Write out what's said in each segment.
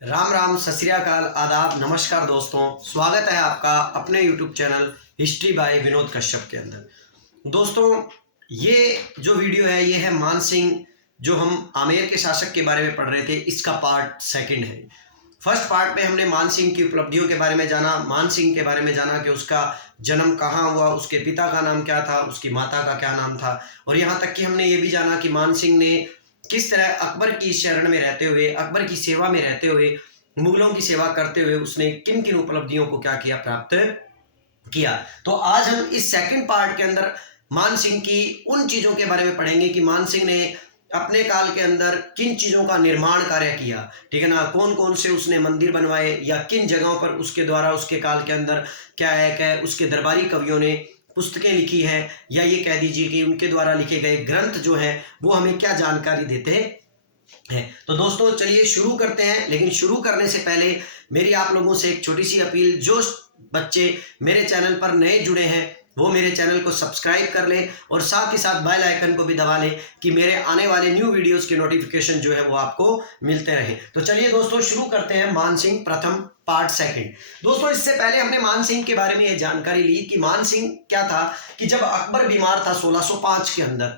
राम राम, सत श्री अकाल, आदाब, नमस्कार दोस्तों। स्वागत है आपका अपने YouTube channel history by Vinod Kashyap के अंदर। दोस्तों, ये जो वीडियो है ये है मान सिंह, जो हम आमेर के शासक के बारे में पढ़ रहे थे, इसका पार्ट सेकंड है। फर्स्ट पार्ट में हमने मान सिंह की उपलब्धियों के बारे में जाना, मान सिंह के बारे में जाना कि उसका जन्म कहाँ हुआ, उसके पिता का नाम क्या था, उसकी माता का क्या नाम था, और यहाँ तक कि हमने ये भी जाना कि मान सिंह ने किस तरह अकबर की शरण में रहते हुए, अकबर की सेवा में रहते हुए, मुगलों की सेवा करते हुए उसने किन किन उपलब्धियों को क्या किया, प्राप्त किया। तो आज हम इस सेकंड पार्ट के अंदर मान सिंह की उन चीजों के बारे में पढ़ेंगे कि मान सिंह ने अपने काल के अंदर किन चीजों का निर्माण कार्य किया, ठीक है ना, कौन कौन से उसने मंदिर बनवाए, या किन जगहों पर उसके द्वारा उसके काल के अंदर क्या है क्या उसके दरबारी कवियों ने पुस्तकें लिखी हैं, या ये कह दीजिए कि उनके द्वारा लिखे गए ग्रंथ जो हैं वो हमें क्या जानकारी देते हैं। तो दोस्तों चलिए शुरू करते हैं। लेकिन शुरू करने से पहले मेरी आप लोगों से एक छोटी सी अपील, जो बच्चे मेरे चैनल पर नए जुड़े हैं वो मेरे चैनल को सब्सक्राइब कर लें और साथ ही साथ बेल आइकन को भी दबा लें कि मेरे आने वाले न्यू वीडियोस के नोटिफिकेशन जो है वो आपको मिलते रहें। तो चलिए दोस्तों शुरू करते हैं मान सिंह प्रथम पार्ट सेकंड। दोस्तों, इससे पहले हमने मान सिंह के बारे में ये जानकारी ली कि मान सिंह क्या था कि जब अकबर बीमार था 1605 के अंदर,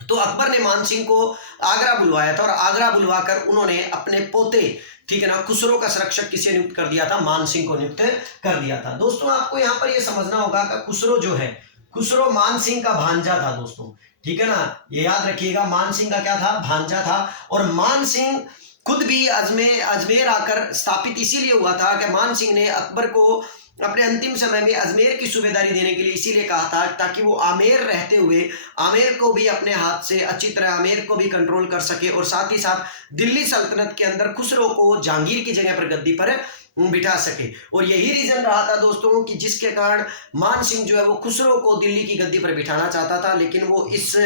तो अकबर ने मान सिंह को आगरा बुलवाया था, और आगरा बुलवाकर उन्होंने अपने पोते, ठीक है ना, खुसरो का संरक्षक किसे नियुक्त कर दिया था, मान सिंह को नियुक्त कर दिया था। दोस्तों आपको यहां पर यह समझना होगा कि खुसरो जो है, खुसरो मान सिंह का भांजा था दोस्तों, ठीक है ना, ये याद रखिएगा, मान सिंह का क्या था, भांजा था। और मान सिंह खुद भी अजमेर आकर स्थापित इसीलिए हुआ था कि मान सिंह ने अकबर को अपने अंतिम समय में अजमेर की सूबेदारी देने के लिए इसीलिए कहा था ताकि वो आमेर रहते हुए आमेर को भी अपने हाथ से अच्छी तरह आमेर को भी कंट्रोल कर सके, और साथ ही साथ दिल्ली सल्तनत के अंदर खुसरो को जहांगीर की जगह पर गद्दी पर बिठा सके। और यही रीजन रहा था दोस्तों कि जिसके कारण मान सिंह जो है वो खुसरो को दिल्ली की गद्दी पर बिठाना चाहता था, लेकिन वो इस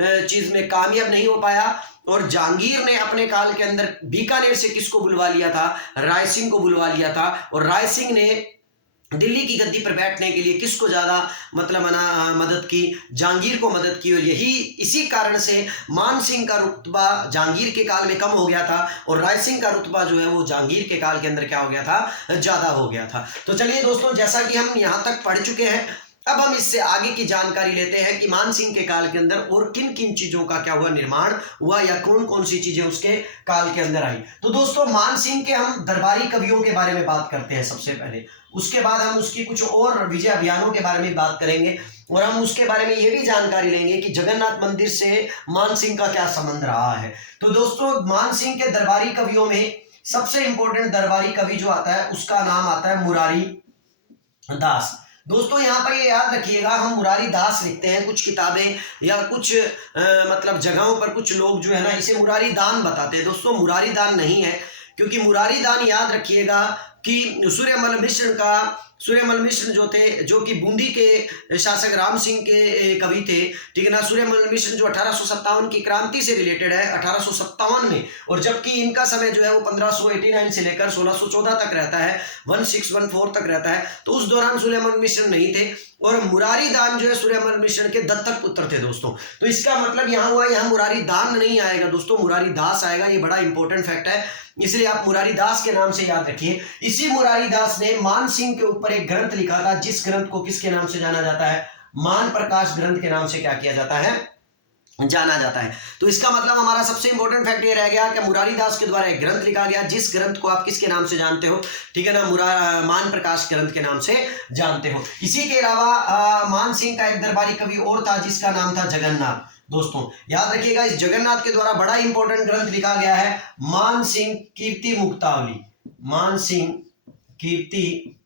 चीज में कामयाब नहीं हो पाया। और जहांगीर ने अपने काल के अंदर बीकानेर से किसको बुलवा लिया था, राय सिंह को बुलवा लिया था, और राय सिंह ने दिल्ली की गद्दी पर बैठने के लिए किसको ज्यादा मतलब मदद की, जहांगीर को मदद की। और यही इसी कारण से मान सिंह का रुतबा जहांगीर के काल में कम हो गया था, और राय सिंह का रुतबा जो है वो जहांगीर के काल के अंदर क्या हो गया था, ज्यादा हो गया था। तो चलिए दोस्तों, जैसा कि हम यहां तक पढ़ चुके हैं, अब हम इससे आगे की जानकारी लेते हैं कि मान सिंह के काल के अंदर और किन किन चीजों का क्या हुआ, निर्माण हुआ, या कौन कौन सी चीजें उसके काल के अंदर आई। तो दोस्तों मान सिंह के हम दरबारी कवियों के बारे में बात करते हैं सबसे पहले, उसके बाद हम उसकी कुछ और विजय अभियानों के बारे में बात करेंगे, और हम उसके बारे में यह भी जानकारी लेंगे कि जगन्नाथ मंदिर से मान सिंह का क्या संबंध रहा है। तो दोस्तों मान सिंह के दरबारी कवियों में सबसे इंपॉर्टेंट दरबारी कवि जो आता है उसका नाम आता है मुरारी दास। दोस्तों यहाँ पर ये याद रखिएगा, हम मुरारी दास लिखते हैं कुछ किताबें या कुछ मतलब जगहों पर, कुछ लोग जो है ना इसे मुरारी दान बताते हैं। दोस्तों मुरारी दान नहीं है, क्योंकि मुरारी दान याद रखिएगा कि सूर्यमल मिश्र जो थे, जो कि बूंदी के शासक राम सिंह के कवि थे, ठीक है ना, सूर्यमल मिश्र जो 1857 की क्रांति से रिलेटेड है 1857 में, और जबकि इनका समय जो है वो 1589 से लेकर 1614 तक रहता है, 1614 तक रहता है। तो उस दौरान सूर्यमल मिश्र नहीं थे, और मुरारी दान जो है सूर्यमल मिश्र के दत्तक पुत्र थे दोस्तों। तो इसका मतलब यहाँ हुआ, यहाँ मुरारी दान नहीं आएगा दोस्तों, मुरारी दास आएगा। ये बड़ा इंपॉर्टेंट फैक्ट है, इसलिए आप मुरारी दास के नाम से याद रखिए। इसी मुरारी दास ने मान सिंह के ऊपर एक ग्रंथ लिखा था, जिस ग्रंथ को किसके नाम से जाना जाता है, मान प्रकाश ग्रंथ के नाम से क्या किया जाता है, जाना जाता है। तो इसका मतलब हमारा सबसे इंपॉर्टेंट फैक्ट ये रह गया कि मुरारी दास के द्वारा एक ग्रंथ लिखा गया, जिस ग्रंथ को आप किसके नाम से जानते हो, ठीक है ना, मान प्रकाश ग्रंथ के नाम से जानते हो। इसी के अलावा मान सिंह का एक दरबारी कवि और था जिसका नाम था जगन्नाथ। दोस्तों याद रखिएगा, इस जगन्नाथ के द्वारा बड़ा इंपॉर्टेंट ग्रंथ लिखा गया है मान सिंह कीर्ति मुक्तावली, मान सिंह कीर्ति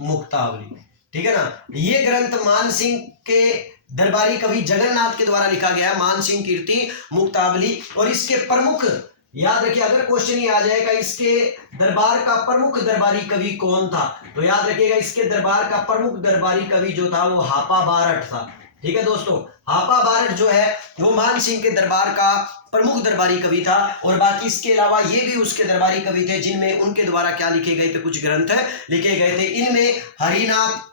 मुक्तावली, ठीक है ना। ये ग्रंथ मान सिंह के दरबारी कवि जगन्नाथ के द्वारा लिखा गया है, मान सिंह कीर्ति मुक्तावली। और इसके प्रमुख याद रखिए, अगर क्वेश्चन ही आ जाएगा इसके दरबार का प्रमुख दरबारी कवि कौन था, तो याद रखिएगा इसके दरबार का प्रमुख दरबारी कवि जो था वो हापा बारट था, ठीक है दोस्तों। हापा बारट जो है वो मान सिंह के दरबार का प्रमुख दरबारी कवि था, और बाकी इसके अलावा ये भी उसके दरबारी कवि थे जिनमें उनके द्वारा क्या लिखे गए थे, कुछ ग्रंथ लिखे गए थे। इनमें हरिनाथ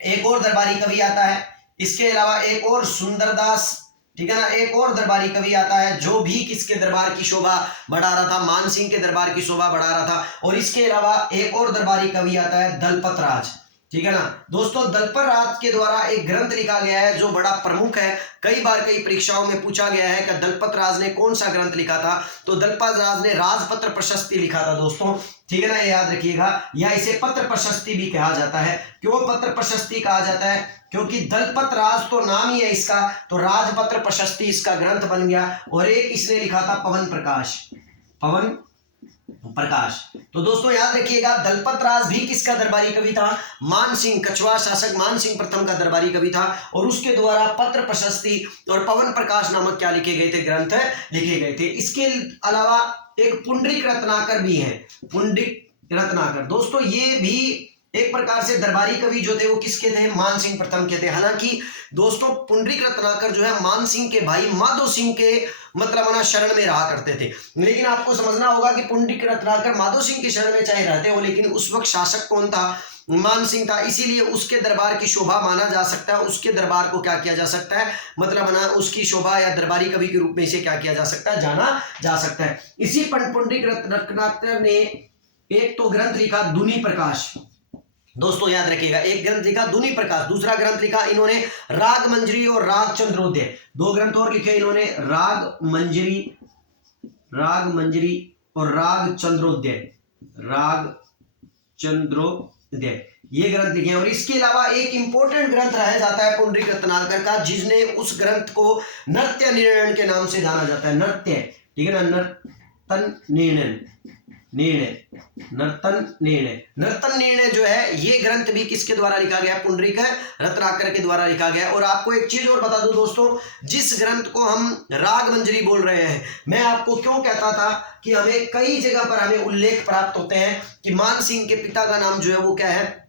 एक और दरबारी कवि आता है, इसके अलावा एक और सुंदरदास ठीक है ना। एक और दरबारी कवि आता है जो भी किसके दरबार की शोभा बढ़ा रहा था, मानसिंह के दरबार की शोभा बढ़ा रहा था। और इसके अलावा एक और दरबारी कवि आता है दलपत राज, ठीक है ना दोस्तों। दलपत राज के द्वारा एक ग्रंथ लिखा गया है जो बड़ा प्रमुख है, कई बार कई परीक्षाओं में पूछा गया है कि दलपत राज ने कौन सा ग्रंथ लिखा था। तो दलपत राज ने राजपत्र प्रशस्ति लिखा था दोस्तों, ठीक है ना, ये याद रखिएगा। या इसे पत्र प्रशस्ति भी कहा जाता है। क्यों पत्र प्रशस्ति कहा जाता है? क्योंकि दलपत राज तो नाम ही है इसका, तो राजपत्र प्रशस्ति इसका ग्रंथ बन गया। और एक इसने लिखा था पवन प्रकाश, पवन प्रकाश। तो दोस्तों याद रखिएगा दलपत राज भी किसका दरबारी कवि था? मानसिंह, कछवाड़ शासक मानसिंह प्रथम का दरबारी कवि था। और उसके द्वारा पत्र प्रशस्ति और पवन प्रकाश नामक क्या लिखे गए थे? ग्रंथ लिखे गए थे। इसके अलावा एक पुंडरीक रत्नाकर भी है, पुंडरीक रत्नाकर। दोस्तों ये भी एक प्रकार से दरबारी कवि जो थे वो किसके थे? मानसिंह प्रथम के थे। हालांकि दोस्तों पुंडरीक रत्नाकर जो है मानसिंह के भाई माधो सिंह के मतलब ना शरण में रहा करते थे। लेकिन आपको समझना होगा कि पुंडरीक रत्नाकर माधो सिंह की शरण में चाहे रहते हो, लेकिन उस वक्त शासक कौन था? मानसिंह था। इसीलिए उसके दरबार की शोभा माना जा सकता है, उसके दरबार को क्या किया जा सकता है, मतलब ना उसकी शोभा या दरबारी कवि के रूप में इसे क्या किया जा सकता है? जाना जा सकता है। इसी पुंडरीक रत्नाकर ने एक तो ग्रंथ लिखा दुनी प्रकाश, दोस्तों याद रखिएगा, एक ग्रंथ लिखा दुनी प्रकाश, दूसरा ग्रंथ लिखा इन्होंने राग मंजरी और राग चंद्रोदय। दो ग्रंथ और लिखे इन्होंने, राग मंजरी और राग चंद्रोदय, राग चंद्रोदय, ये ग्रंथ लिखे हैं। और इसके अलावा एक इंपॉर्टेंट ग्रंथ रह जाता है पुंडरीक रत्नाकर का, जिसने उस ग्रंथ को नृत्य निर्णय के नाम से जाना जाता है। नृत्य, ठीक है ना, नर्तन निर्णय जो है ये ग्रंथ भी किसके द्वारा लिखा गया? पुंडरीक रत्नाकर के द्वारा लिखा गया। और आपको एक चीज और बता दूं दोस्तों, जिस ग्रंथ को हम राग मंजरी बोल रहे हैं, मैं आपको क्यों कहता था कि हमें कई जगह पर हमें उल्लेख प्राप्त होते हैं कि मानसिंह के पिता का नाम जो है वो क्या है?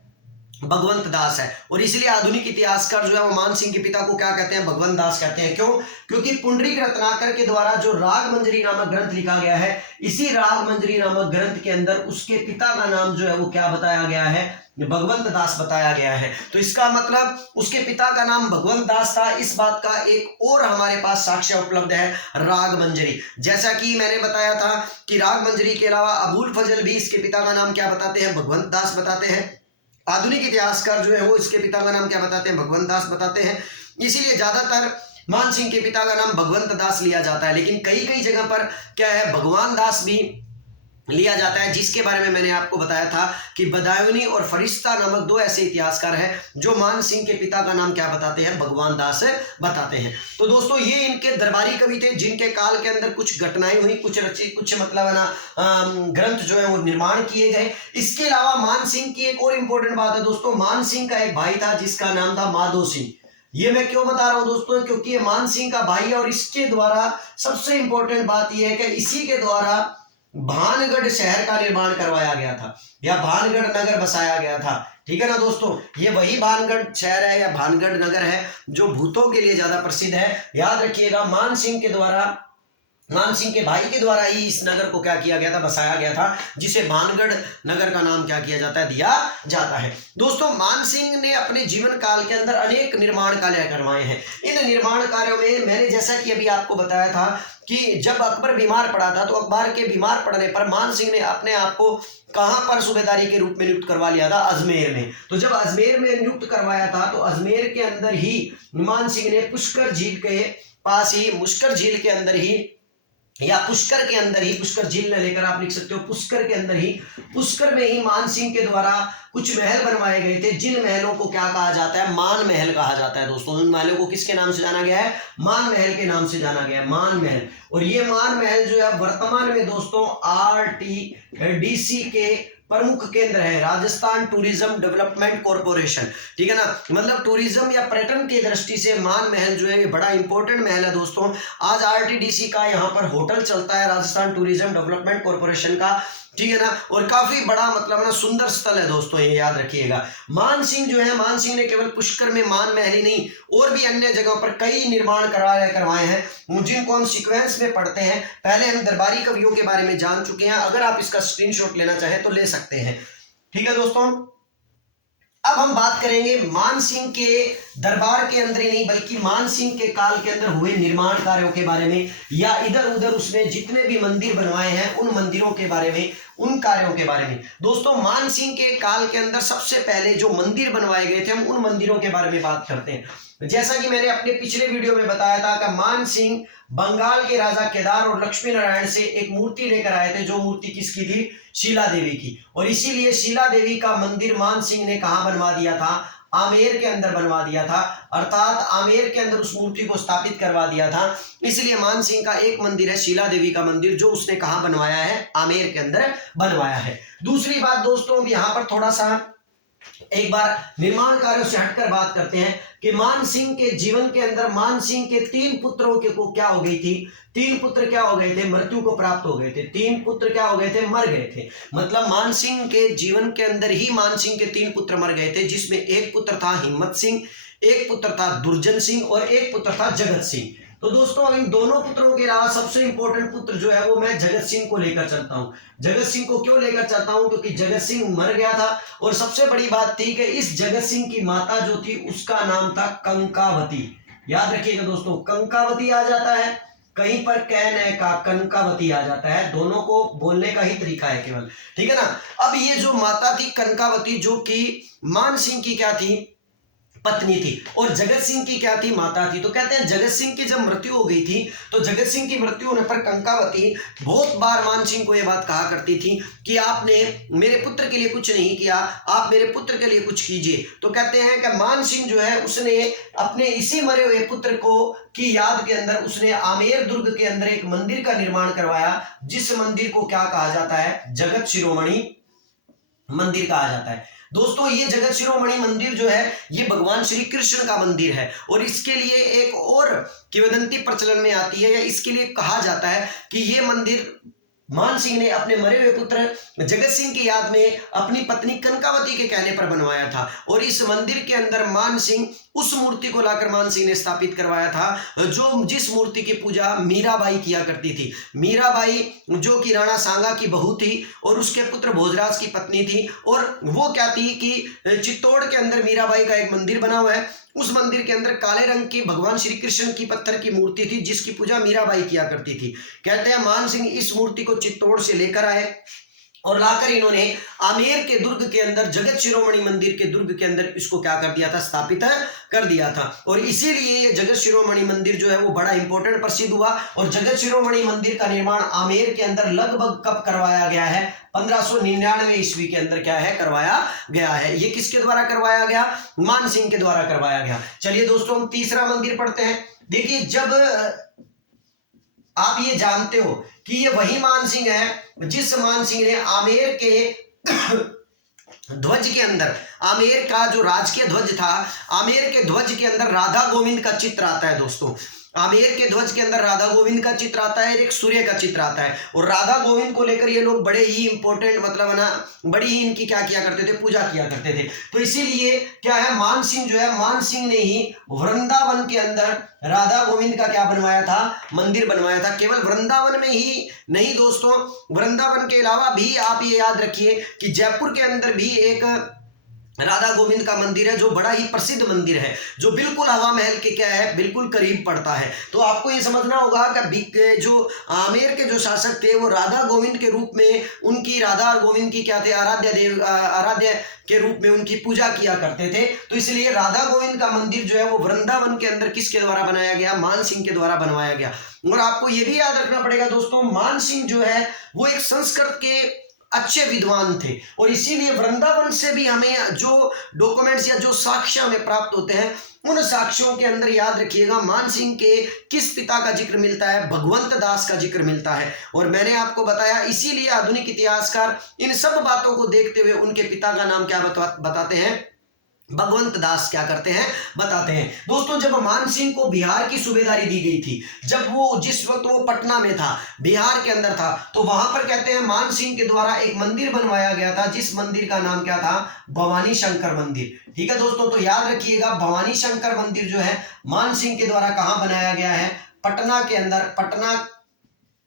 भगवंत दास है। और इसलिए आधुनिक इतिहासकार जो है वो मानसिंह के पिता को क्या कहते हैं? भगवंत दास कहते हैं। क्यों? क्योंकि पुंडरीक रत्नाकर के द्वारा जो राग मंजरी नामक ग्रंथ लिखा गया है, इसी राग मंजरी नामक ग्रंथ के अंदर उसके पिता का नाम जो है वो क्या बताया गया है? भगवंत दास बताया गया है। तो इसका मतलब उसके पिता का नाम भगवंत दास था। इस बात का एक और हमारे पास साक्ष्य उपलब्ध है, राग मंजरी। जैसा कि मैंने बताया था कि राग मंजरी के अलावा अबुल फजल भी इसके पिता का नाम क्या बताते हैं? भगवंत दास बताते हैं। आधुनिक इतिहासकार जो है वो इसके पिता का नाम क्या बताते हैं? भगवंत दास बताते हैं। इसीलिए ज्यादातर मानसिंह के पिता का नाम भगवंत दास लिया जाता है, लेकिन कई कई जगह पर क्या है? भगवान दास भी लिया जाता है, जिसके बारे में मैंने आपको बताया था कि बदायूनी और फरिश्ता नामक दो ऐसे इतिहासकार हैं जो मानसिंह के पिता का नाम क्या बताते हैं? भगवान दास बताते हैं। तो दोस्तों ये इनके दरबारी कवि थे, जिनके काल के अंदर कुछ घटनाएं हुई, कुछ मतलब ना ग्रंथ जो है वो निर्माण किए गए। इसके अलावा मानसिंह की एक और इंपॉर्टेंट बात है दोस्तों, मानसिंह का एक भाई था जिसका नाम था माधो सिंह। ये मैं क्यों बता रहा हूं दोस्तों? क्योंकि ये मानसिंह का भाई है और इसके द्वारा सबसे इंपॉर्टेंट बात यह है कि इसी के द्वारा भानगढ़ शहर का निर्माण करवाया गया था या भानगढ़ नगर बसाया गया था। ठीक है ना दोस्तों, ये वही भानगढ़ शहर है या भानगढ़ नगर है जो भूतों के लिए ज्यादा प्रसिद्ध है। याद रखिएगा मानसिंह के द्वारा, मानसिंह के भाई के द्वारा ही इस नगर को क्या किया गया था? बसाया गया था, जिसे भानगढ़ नगर का नाम क्या किया जाता है? दिया जाता है। दोस्तों मानसिंह ने अपने जीवन काल के अंदर अनेक निर्माण कार्य करवाए हैं। इन निर्माण कार्यों में मैंने जैसा कि अभी आपको बताया था कि जब अकबर बीमार पड़ा था, तो अकबर के बीमार पड़ने पर मानसिंह ने अपने आप को कहां पर सूबेदारी के रूप में नियुक्त करवा लिया था? अजमेर में। तो जब अजमेर में नियुक्त करवाया था तो अजमेर के अंदर ही मानसिंह ने पुष्कर झील के पास ही, पुष्कर झील के अंदर ही या पुष्कर के अंदर ही, पुष्कर झील न लेकर आप लिख सकते हो पुष्कर के अंदर ही, पुष्कर में ही मानसिंह के द्वारा कुछ महल बनवाए गए थे, जिन महलों को क्या कहा जाता है? मान महल कहा जाता है। दोस्तों उन महलों को किसके नाम से जाना गया है? मान महल के नाम से जाना गया है, मान महल। और ये मान महल जो है वर्तमान में दोस्तों RTDC के प्रमुख केंद्र है, राजस्थान टूरिज्म डेवलपमेंट कॉर्पोरेशन। ठीक है ना, मतलब टूरिज्म या पर्यटन की दृष्टि से मान महल जो है ये बड़ा इंपॉर्टेंट महल है दोस्तों। आज RTDC का यहाँ पर होटल चलता है, राजस्थान टूरिज्म डेवलपमेंट कॉर्पोरेशन का। ठीक है ना, और काफी बड़ा मतलब ना सुंदर स्थल है दोस्तों, ये याद रखिएगा। मानसिंह जो है, मानसिंह ने केवल पुष्कर में मान महल ही नहीं और भी अन्य जगहों पर कई निर्माण करवाए हैं, जिनको हम सीक्वेंस में पढ़ते हैं। पहले हम दरबारी कवियों के बारे में जान चुके हैं, अगर आप इसका स्क्रीनशॉट लेना चाहें तो ले सकते हैं। ठीक है दोस्तों, अब हम बात करेंगे मान सिंह के दरबार के अंदर ही नहीं बल्कि मान सिंह के काल के अंदर हुए निर्माण कार्यों के बारे में, या इधर उधर उसने जितने भी मंदिर बनवाए हैं उन मंदिरों के बारे में, उन कार्यों के बारे में। दोस्तों मान सिंह के काल के अंदर सबसे पहले जो मंदिर बनवाए गए थे, हम उन मंदिरों के बारे में बात करते हैं। जैसा कि मैंने अपने पिछले वीडियो में बताया था कि मान सिंह बंगाल के राजा केदार और लक्ष्मी नारायण से एक मूर्ति लेकर आए थे, जो मूर्ति किसकी थी? शीला देवी की। और इसीलिए शीला देवी का मंदिर मान सिंह ने कहां बनवा दिया था? आमेर के अंदर बनवा दिया था, अर्थात आमेर के अंदर उस मूर्ति को स्थापित करवा दिया था। इसलिए मान सिंह का एक मंदिर है शीला देवी का मंदिर, जो उसने कहां बनवाया है? आमेर के अंदर बनवाया है। दूसरी बात दोस्तों, यहां पर थोड़ा सा एक बार निर्माण कार्यों से हटकर बात करते हैं कि मान सिंह के जीवन के अंदर मान सिंह के 3 पुत्रों के को क्या हो गई थी? 3 पुत्र क्या हो गए थे? मृत्यु को प्राप्त हो गए थे। 3 पुत्र क्या हो गए थे? मर गए थे। मतलब मान सिंह के जीवन के अंदर ही मान सिंह के 3 पुत्र मर गए थे, जिसमें एक पुत्र था हिम्मत सिंह, एक पुत्र था दुर्जन सिंह और एक पुत्र था जगत सिंह। तो दोस्तों इन दोनों पुत्रों के अलावा सबसे इंपॉर्टेंट पुत्र जो है वो मैं जगत सिंह को लेकर चलता हूं। जगत सिंह को क्यों लेकर चलता हूं? क्योंकि जगत सिंह मर गया था और सबसे बड़ी बात थी कि इस जगत सिंह की माता जो थी उसका नाम था कंकावती। याद रखिएगा दोस्तों, कंकावती आ जाता है कहीं पर, कहने का कंकावती आ जाता है, दोनों को बोलने का ही तरीका है केवल, ठीक है ना। अब ये जो माता थी कंकावती, जो कि मान सिंह की क्या थी? पत्नी थी, और जगत सिंह की क्या थी? माता थी। तो कहते हैं जगत सिंह की जब मृत्यु हो गई थी, तो जगत सिंह की मृत्यु होने पर कंकावती बहुत बार मान सिंह को यह बात कहा करती थी कि आपने मेरे पुत्र के लिए कुछ नहीं किया, आप मेरे पुत्र के लिए कुछ कीजिए। तो कहते हैं कि मान सिंह जो है उसने अपने इसी मरे हुए पुत्र को की याद के अंदर उसने आमेर दुर्ग के अंदर एक मंदिर का निर्माण करवाया, जिस मंदिर को क्या कहा जाता है? जगत शिरोमणि मंदिर कहा जाता है। दोस्तों ये जगत शिरोमणि मंदिर जो है ये भगवान श्री कृष्ण का मंदिर है, और इसके लिए एक और किंवदंती प्रचलन में आती है, या इसके लिए कहा जाता है कि ये मंदिर मान सिंह ने अपने मरे हुए पुत्र जगत सिंह की याद में अपनी पत्नी कनकावती के कहने पर बनवाया था। और इस मंदिर के अंदर मान सिंह उस मूर्ति को लाकर मान सिंह ने स्थापित करवाया था जो जिस मूर्ति की पूजा मीराबाई किया करती थी। मीराबाई जो कि राणा सांगा की बहू थी और उसके पुत्र भोजराज की पत्नी थी, और वो क्या थी कि चित्तौड़ के अंदर मीराबाई का एक मंदिर बना हुआ है। उस मंदिर के अंदर काले रंग की भगवान श्री कृष्ण की पत्थर की मूर्ति थी, जिसकी पूजा मीराबाई किया करती थी। कहते हैं मान सिंह इस मूर्ति को चित्तौड़ से लेकर आए और लाकर इन्होंने आमेर के दुर्ग के अंदर जगत शिरोमणि मंदिर के दुर्ग के अंदर इसको क्या कर दिया था? स्थापित कर दिया था। और इसीलिए ये जगत शिरोमणि मंदिर जो है वो बड़ा इंपॉर्टेंट प्रसिद्ध हुआ। और जगत शिरोमणि मंदिर का निर्माण आमेर के अंदर लगभग कब करवाया गया है? 1599 ईस्वी के अंदर क्या है? करवाया गया है। ये किसके द्वारा करवाया गया? मान सिंह के द्वारा करवाया गया। चलिए दोस्तों हम तीसरा मंदिर पढ़ते हैं। देखिए जब आप ये जानते हो कि ये वही मान सिंह है जिस मान सिंह ने आमेर के ध्वज के अंदर, आमेर का जो राजकीय ध्वज था, आमेर के ध्वज के अंदर राधा गोविंद का चित्र आता है। दोस्तों आमेर के ध्वज के अंदर राधा गोविंद का चित्र आता है, एक सूर्य का चित्र आता है, और राधा गोविंद को लेकर ये लोग बड़े ही इंपॉर्टेंट मतलब है ना, बड़ी ही इनकी क्या किया करते थे? पूजा किया करते थे। तो इसीलिए क्या है, मान सिंह जो है, मान सिंह ने ही वृंदावन के अंदर राधा गोविंद का क्या बनवाया था? मंदिर बनवाया था। केवल वृंदावन में ही नहीं दोस्तों, वृंदावन के अलावा भी आप ये याद रखिए कि जयपुर के अंदर भी एक राधा गोविंद का मंदिर है, जो बड़ा ही प्रसिद्ध मंदिर है, जो बिल्कुल हवा महल के क्या है? बिल्कुल करीब पड़ता है। तो आपको ये समझना होगा कि जो आमेर के जो शासक थे वो राधा गोविंद के रूप में, उनकी राधा और गोविंद की क्या थे? आराध्य के रूप में उनकी पूजा किया करते थे। तो इसलिए राधा गोविंद का मंदिर जो है वो वृंदावन के अंदर किसके द्वारा बनाया गया? मान सिंह के द्वारा बनवाया गया। और आपको ये भी याद रखना पड़ेगा दोस्तों, मान सिंह जो है वो एक संस्कृत के अच्छे विद्वान थे, और इसीलिए वृंदावन से भी हमें जो डॉक्यूमेंट्स या जो साक्ष्य हमें प्राप्त होते हैं, उन साक्ष्यों के अंदर याद रखिएगा मान सिंह के किस पिता का जिक्र मिलता है? भगवंत दास का जिक्र मिलता है। और मैंने आपको बताया इसीलिए आधुनिक इतिहासकार इन सब बातों को देखते हुए उनके पिता का नाम क्या बताते हैं? भगवंत दास क्या करते हैं? बताते हैं। दोस्तों जब मान सिंह को बिहार की सूबेदारी दी गई थी, जब वो जिस वक्त वो पटना में था, बिहार के अंदर था, तो वहां पर कहते हैं मान सिंह के द्वारा एक मंदिर बनवाया गया था, जिस मंदिर का नाम क्या था? भवानी शंकर मंदिर। ठीक है दोस्तों, तो याद रखिएगा भवानी शंकर मंदिर जो है मान सिंह के द्वारा कहां बनाया गया है? पटना के अंदर, पटना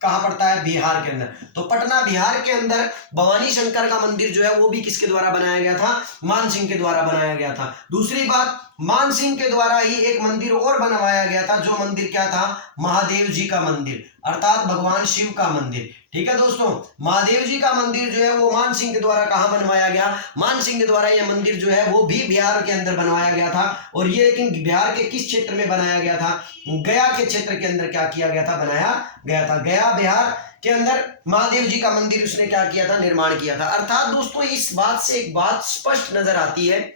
कहाँ पड़ता है? बिहार के अंदर। तो पटना बिहार के अंदर भवानी शंकर का मंदिर जो है वो भी किसके द्वारा बनाया गया था? मान सिंह के द्वारा बनाया गया था। दूसरी बात, मान सिंह के द्वारा ही एक मंदिर और बनवाया गया था, जो मंदिर क्या था? महादेव जी का मंदिर, अर्थात भगवान शिव का मंदिर। ठीक है दोस्तों, महादेव जी का मंदिर जो है वो मान सिंह के द्वारा कहाँ बनवाया गया? मान सिंह के द्वारा यह मंदिर जो है वो भी बिहार के अंदर बनवाया गया था। और ये लेकिन बिहार के किस क्षेत्र में बनाया गया था? गया के क्षेत्र के अंदर क्या किया गया था? बनाया गया था। गया बिहार के अंदर महादेव जी का मंदिर उसने क्या किया था? निर्माण किया था। अर्थात दोस्तों इस बात से एक बात स्पष्ट नजर आती है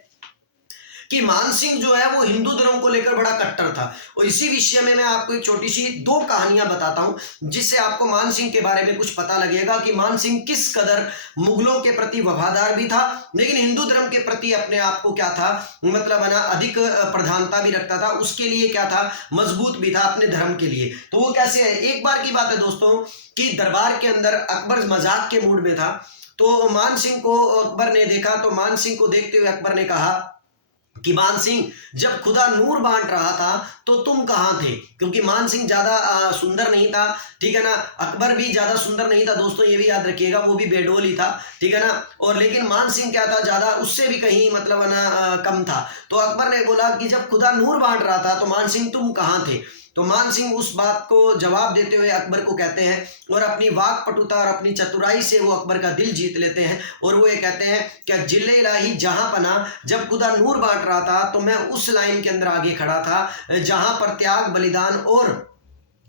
कि मान सिंह जो है वो हिंदू धर्म को लेकर बड़ा कट्टर था। और इसी विषय में मैं आपको एक छोटी सी दो कहानियां बताता हूं, जिससे आपको मान सिंह के बारे में कुछ पता लगेगा कि मान सिंह किस कदर मुगलों के प्रति वफादार भी था, लेकिन हिंदू धर्म के प्रति अपने आप को क्या था, मतलब ना अधिक प्रधानता भी रखता था, उसके लिए क्या था, मजबूत भी था अपने धर्म के लिए। तो वो कैसे है? एक बार की बात है दोस्तों कि दरबार के अंदर अकबर मजाक के मूड में था। तो मान सिंह को अकबर ने देखा, तो मान सिंह को देखते हुए अकबर ने कहा कि मान सिंह, जब खुदा नूर बांट रहा था तो तुम कहाँ थे? क्योंकि मान सिंह ज्यादा सुंदर नहीं था, ठीक है ना, अकबर भी ज्यादा सुंदर नहीं था दोस्तों, ये भी याद रखिएगा, वो भी बेडोल ही था, ठीक है ना। और लेकिन मान सिंह क्या था, ज्यादा उससे भी कहीं मतलब ना कम था। तो अकबर ने बोला कि जब खुदा नूर बांट रहा था तो मान सिंह तुम कहाँ थे? तो मान सिंह उस बात को जवाब देते हुए अकबर को कहते हैं, और अपनी वाक पटुता और अपनी चतुराई से वो अकबर का दिल जीत लेते हैं। और वो ये कहते हैं कि जिले इलाही जहां पना, जब खुदा नूर बांट रहा था तो मैं उस लाइन के अंदर आगे खड़ा था जहां पर त्याग, बलिदान और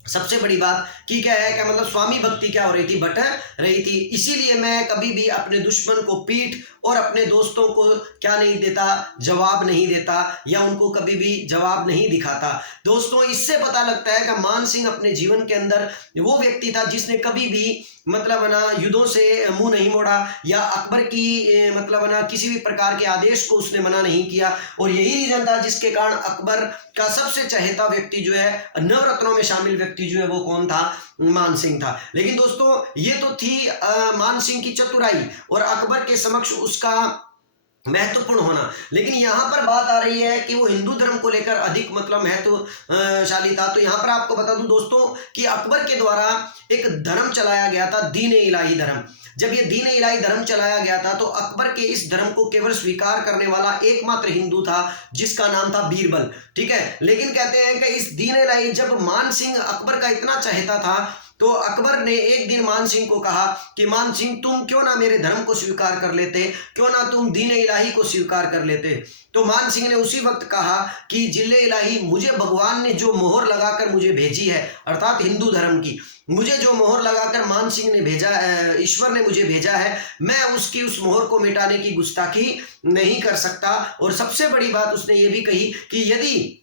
सबसे बड़ी बात कि क्या है, क्या मतलब स्वामी भक्ति क्या हो रही थी, बट रही थी। इसीलिए मैं कभी भी अपने दुश्मन को पीठ और अपने दोस्तों को क्या नहीं देता, जवाब नहीं देता, या उनको कभी भी जवाब नहीं दिखाता। दोस्तों इससे पता लगता है कि मान सिंह अपने जीवन के अंदर वो व्यक्ति था जिसने कभी भी मतलब ना युद्धों से मुंह नहीं मोड़ा, या अकबर की मतलब ना किसी भी प्रकार के आदेश को उसने मना नहीं किया। और यही रीजन था जिसके कारण अकबर का सबसे चहेता व्यक्ति जो है, नवरत्नों में शामिल व्यक्ति जो है वो कौन था? मान सिंह था। लेकिन दोस्तों ये तो थी मान सिंह की चतुराई और अकबर के समक्ष उसका महत्वपूर्ण होना। लेकिन यहाँ पर बात आ रही है कि वो हिंदू धर्म को लेकर अधिक मतलब महत्वशाली था। तो यहाँ पर आपको बता दूं दोस्तों कि अकबर के द्वारा एक धर्म चलाया गया था, दीन इलाही धर्म। जब ये दीन इलाही धर्म चलाया गया था तो अकबर के इस धर्म को केवल स्वीकार करने वाला एकमात्र हिंदू था जिसका नाम था बीरबल, ठीक है। लेकिन कहते हैं कि इस दीन इलाही, जब मान सिंह अकबर का इतना चाहता था तो अकबर ने एक दिन मान सिंह को कहा कि मान सिंह तुम क्यों ना मेरे धर्म को स्वीकार कर लेते, क्यों ना तुम दीन इलाही को स्वीकार कर लेते। तो मान सिंह ने उसी वक्त कहा कि जिले इलाही, मुझे भगवान ने जो मोहर लगाकर मुझे भेजी है, अर्थात हिंदू धर्म की, मुझे जो मोहर लगाकर मान सिंह ने भेजा, ईश्वर ने मुझे भेजा है, मैं उसकी उस मोहर को मिटाने की गुस्ताखी नहीं कर सकता। और सबसे बड़ी बात उसने ये भी कही कि यदि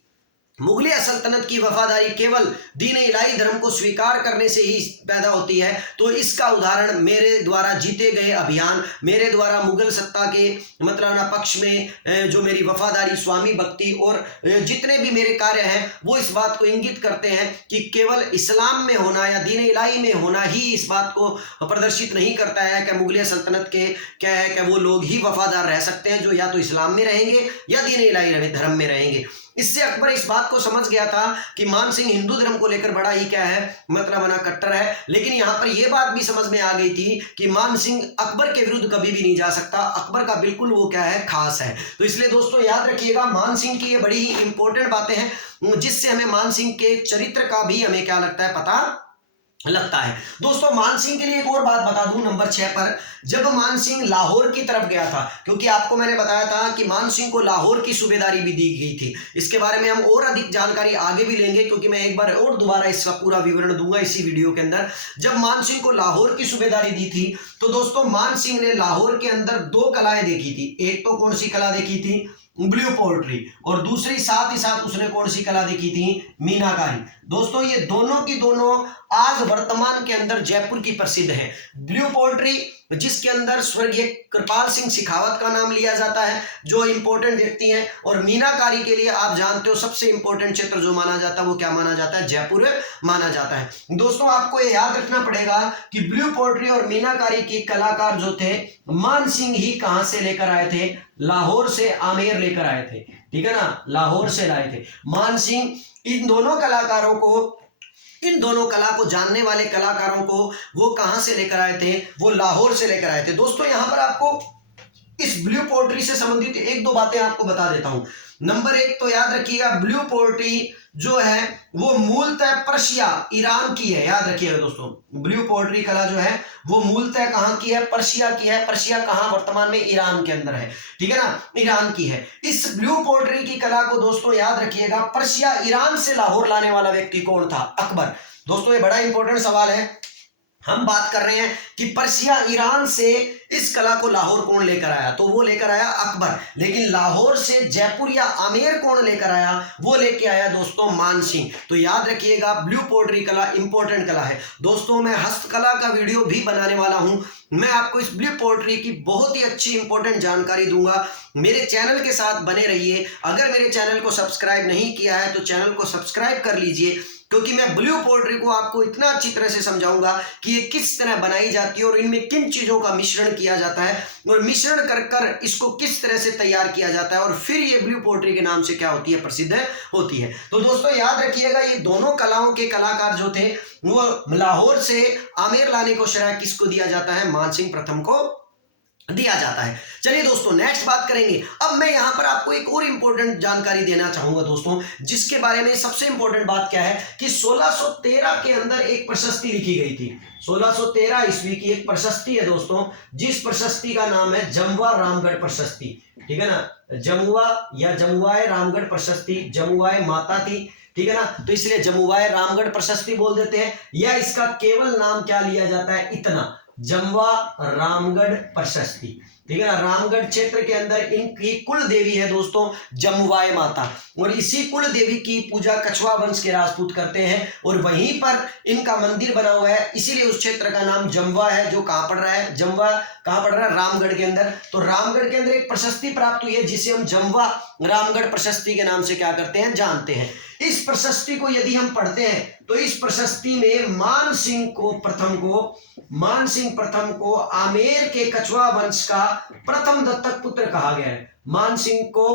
मुगलिया सल्तनत की वफादारी केवल दीन इलाही धर्म को स्वीकार करने से ही पैदा होती है, तो इसका उदाहरण मेरे द्वारा जीते गए अभियान, मेरे द्वारा मुगल सत्ता के मतलब ना पक्ष में जो मेरी वफादारी, स्वामी भक्ति और जितने भी मेरे कार्य हैं वो इस बात को इंगित करते हैं कि केवल इस्लाम में होना या दीन इलाही में होना ही इस बात को प्रदर्शित नहीं करता है कि मुगलिया सल्तनत के क्या है कि वो लोग ही वफादार रह सकते हैं जो या तो इस्लाम में रहेंगे या दीन इलाही धर्म में रहेंगे। इससे अकबर इस बात को समझ गया था कि मान सिंह हिंदू धर्म को लेकर बड़ा ही क्या है, मतलब ना कट्टर है। लेकिन यहाँ पर यह बात भी समझ में आ गई थी कि मान सिंह अकबर के विरुद्ध कभी भी नहीं जा सकता, अकबर का बिल्कुल वो क्या है, खास है। तो इसलिए दोस्तों याद रखिएगा, मान सिंह की ये बड़ी ही इंपॉर्टेंट बातें हैं जिससे हमें मान सिंह के चरित्र का भी हमें क्या लगता है, पता लगता है। दोस्तों मान सिंह के लिए एक और बात बता दूं, नंबर 6 पर, जब मान सिंह लाहौर की तरफ गया था, क्योंकि आपको मैंने बताया था कि मान सिंह को लाहौर की सूबेदारी भी दी गई थी। इसके बारे में हम और अधिक जानकारी आगे भी लेंगे, क्योंकि मैं एक बार और दोबारा इसका पूरा विवरण दूंगा इसी वीडियो के अंदर। जब मान सिंह को लाहौर की सूबेदारी दी थी तो दोस्तों मान सिंह ने लाहौर के अंदर 2 कलाएं देखी थी। एक तो कौन सी कला देखी थी, ब्लू पोल्ट्री, और दूसरी साथ ही साथ उसने कौन सी कला देखी थी, मीनाकारी। दोस्तों ये दोनों की दोनों आज वर्तमान के अंदर जयपुर की प्रसिद्ध है। ब्लू पोल्ट्री जिसके अंदर स्वर्गीय कृपाल सिंह शेखावत का नाम लिया जाता है जो इंपॉर्टेंट व्यक्ति हैं, और मीनाकारी के लिए आप जानते हो सबसे इंपॉर्टेंट क्षेत्र जो माना जाता है वो क्या माना जाता है, जयपुर माना जाता है। दोस्तों आपको ये याद रखना पड़ेगा कि ब्लू पोल्ट्री और मीनाकारी के कलाकार जो थे मान सिंह ही कहां से लेकर आए थे, लाहौर से आमेर लेकर आए थे, ठीक है ना, लाहौर से लाए थे मान सिंह। इन दोनों कलाकारों को इन दोनों कला को जानने वाले कलाकारों को वो कहां से लेकर आए थे, वो लाहौर से लेकर आए थे। दोस्तों यहां पर आपको इस ब्लू पोएट्री से संबंधित एक दो बातें आपको बता देता हूं। नंबर एक तो याद रखिएगा, ब्लू पोएट्री जो है वो मूलतः पर्शिया, ईरान की है। याद रखिएगा दोस्तों, ब्लू पोएट्री कला जो है वो मूलतः कहां की है, पर्शिया की है। पर्शिया कहां, वर्तमान में ईरान के अंदर है, ठीक है ना, ईरान की है। इस ब्लू पोएट्री की कला को दोस्तों याद रखिएगा, पर्शिया ईरान से लाहौर लाने वाला व्यक्ति कौन था? अकबर। दोस्तों ये बड़ा इंपॉर्टेंट सवाल है। हम बात कर रहे हैं कि पर्शिया ईरान से इस कला को लाहौर कौन लेकर आया, तो वो लेकर आया अकबर। लेकिन लाहौर से जयपुर या आमेर कौन लेकर आया, वो लेके आया दोस्तों मानसिंह। तो याद रखिएगा, ब्लू पोएट्री कला इंपॉर्टेंट कला है दोस्तों। मैं हस्तकला का वीडियो भी बनाने वाला हूं, मैं आपको इस ब्लू पोएट्री की बहुत ही अच्छी इंपॉर्टेंट जानकारी दूंगा। मेरे चैनल के साथ बने रहिए। अगर मेरे चैनल को सब्सक्राइब नहीं किया है तो चैनल को सब्सक्राइब कर लीजिए, क्योंकि मैं ब्लू पोएट्री को आपको इतना अच्छी तरह से समझाऊंगा कि ये किस तरह बनाई जाती है और इनमें किन चीजों का मिश्रण किया जाता है और मिश्रण कर कर इसको किस तरह से तैयार किया जाता है और फिर ये ब्लू पोएट्री के नाम से क्या होती है, प्रसिद्ध होती है। तो दोस्तों याद रखिएगा, ये दोनों कलाओं के कलाकार जो थे वो लाहौर से आमेर लाने को श्रेय किसको दिया जाता है? मानसिंह प्रथम को दिया जाता है। चलिए दोस्तों नेक्स्ट बात करेंगे। अब मैं यहां पर आपको एक और इंपॉर्टेंट जानकारी देना चाहूंगा दोस्तों, जिसके बारे में सबसे इंपॉर्टेंट बात क्या है कि 1613 के अंदर एक प्रशस्ति लिखी गई थी। 1613 ईस्वी की एक प्रशस्ति है दोस्तों, जिस प्रशस्ति का नाम है जमुआ रामगढ़ प्रशस्ति, ठीक है ना। जमुआ या जमुआए रामगढ़ प्रशस्ति, जमुआए माता थी, ठीक है ना, तो इसलिए जमुआए रामगढ़ प्रशस्ति बोल देते हैं, या इसका केवल नाम क्या लिया जाता है, इतना, जमुआ रामगढ़ प्रशस्ति, ठीक है ना। रामगढ़ क्षेत्र के अंदर इनकी कुल देवी है दोस्तों जमुआए माता, और इसी कुल देवी की पूजा कछवा वंश के राजपूत करते हैं और वहीं पर इनका मंदिर बना हुआ है, इसीलिए उस क्षेत्र का नाम जमुआ है। जो कहां पड़ रहा है, जमुआ कहां पड़ रहा है, रामगढ़ के अंदर। तो रामगढ़ के अंदर एक प्रशस्ति प्राप्त हुई है जिसे हम जमुआ रामगढ़ प्रशस्ति के नाम से क्या करते हैं, जानते हैं। इस प्रशस्ति को यदि हम पढ़ते हैं तो इस प्रशस्ति में मानसिंह प्रथम को आमेर के कछवा वंश का प्रथम दत्तक पुत्र कहा गया है। मानसिंह को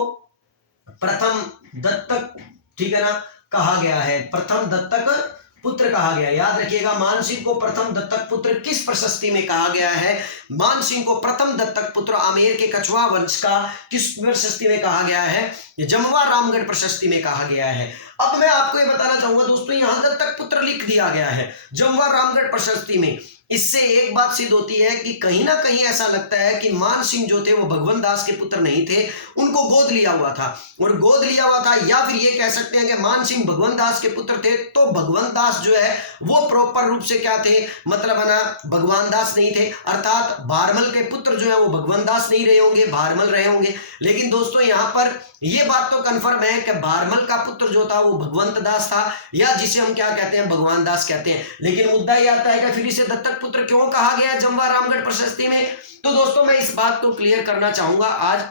प्रथम दत्तक, ठीक है ना, कहा गया है, प्रथम दत्तक पुत्र कहा गया। याद रखिएगा, मानसिंह को प्रथम दत्तक पुत्र किस प्रशस्ति में कहा गया है? मानसिंह को प्रथम दत्तक पुत्र आमेर के कछवा वंश का किस प्रशस्ति में कहा गया है? जमुआ रामगढ़ प्रशस्ति में कहा गया है। अब मैं आपको ये बताना चाहूंगा दोस्तों, यहां दत्तक पुत्र लिख दिया गया है जमुआ रामगढ़ प्रशस्ति में। इससे एक बात सिद्ध होती है कि कहीं ना कहीं ऐसा लगता है कि मानसिंह जो थे वो भगवंत दास के पुत्र नहीं थे, उनको गोद लिया हुआ था, और गोद लिया हुआ था, या फिर ये कह सकते हैं कि मानसिंह भगवंत दास के पुत्र थे। तो भगवंत दास जो है वो प्रॉपर रूप से क्या थे, मतलब है ना, भगवान दास नहीं थे, अर्थात भारमल के पुत्र जो है वो भगवंत दास नहीं रहे होंगे, भारमल रहे होंगे। लेकिन दोस्तों यहाँ पर ये बात तो कंफर्म है कि भारमल का पुत्र जो था वो भगवंत दास था, या जिसे हम क्या कहते हैं, भगवान दास कहते हैं। लेकिन मुद्दा ये आता है कि फिर इसे दत्तक पुत्र क्यों कहा गया जमुआ रामगढ़ प्रशस्ति में? तो दोस्तों मैं इस बात को क्लियर करना चाहूंगा आज,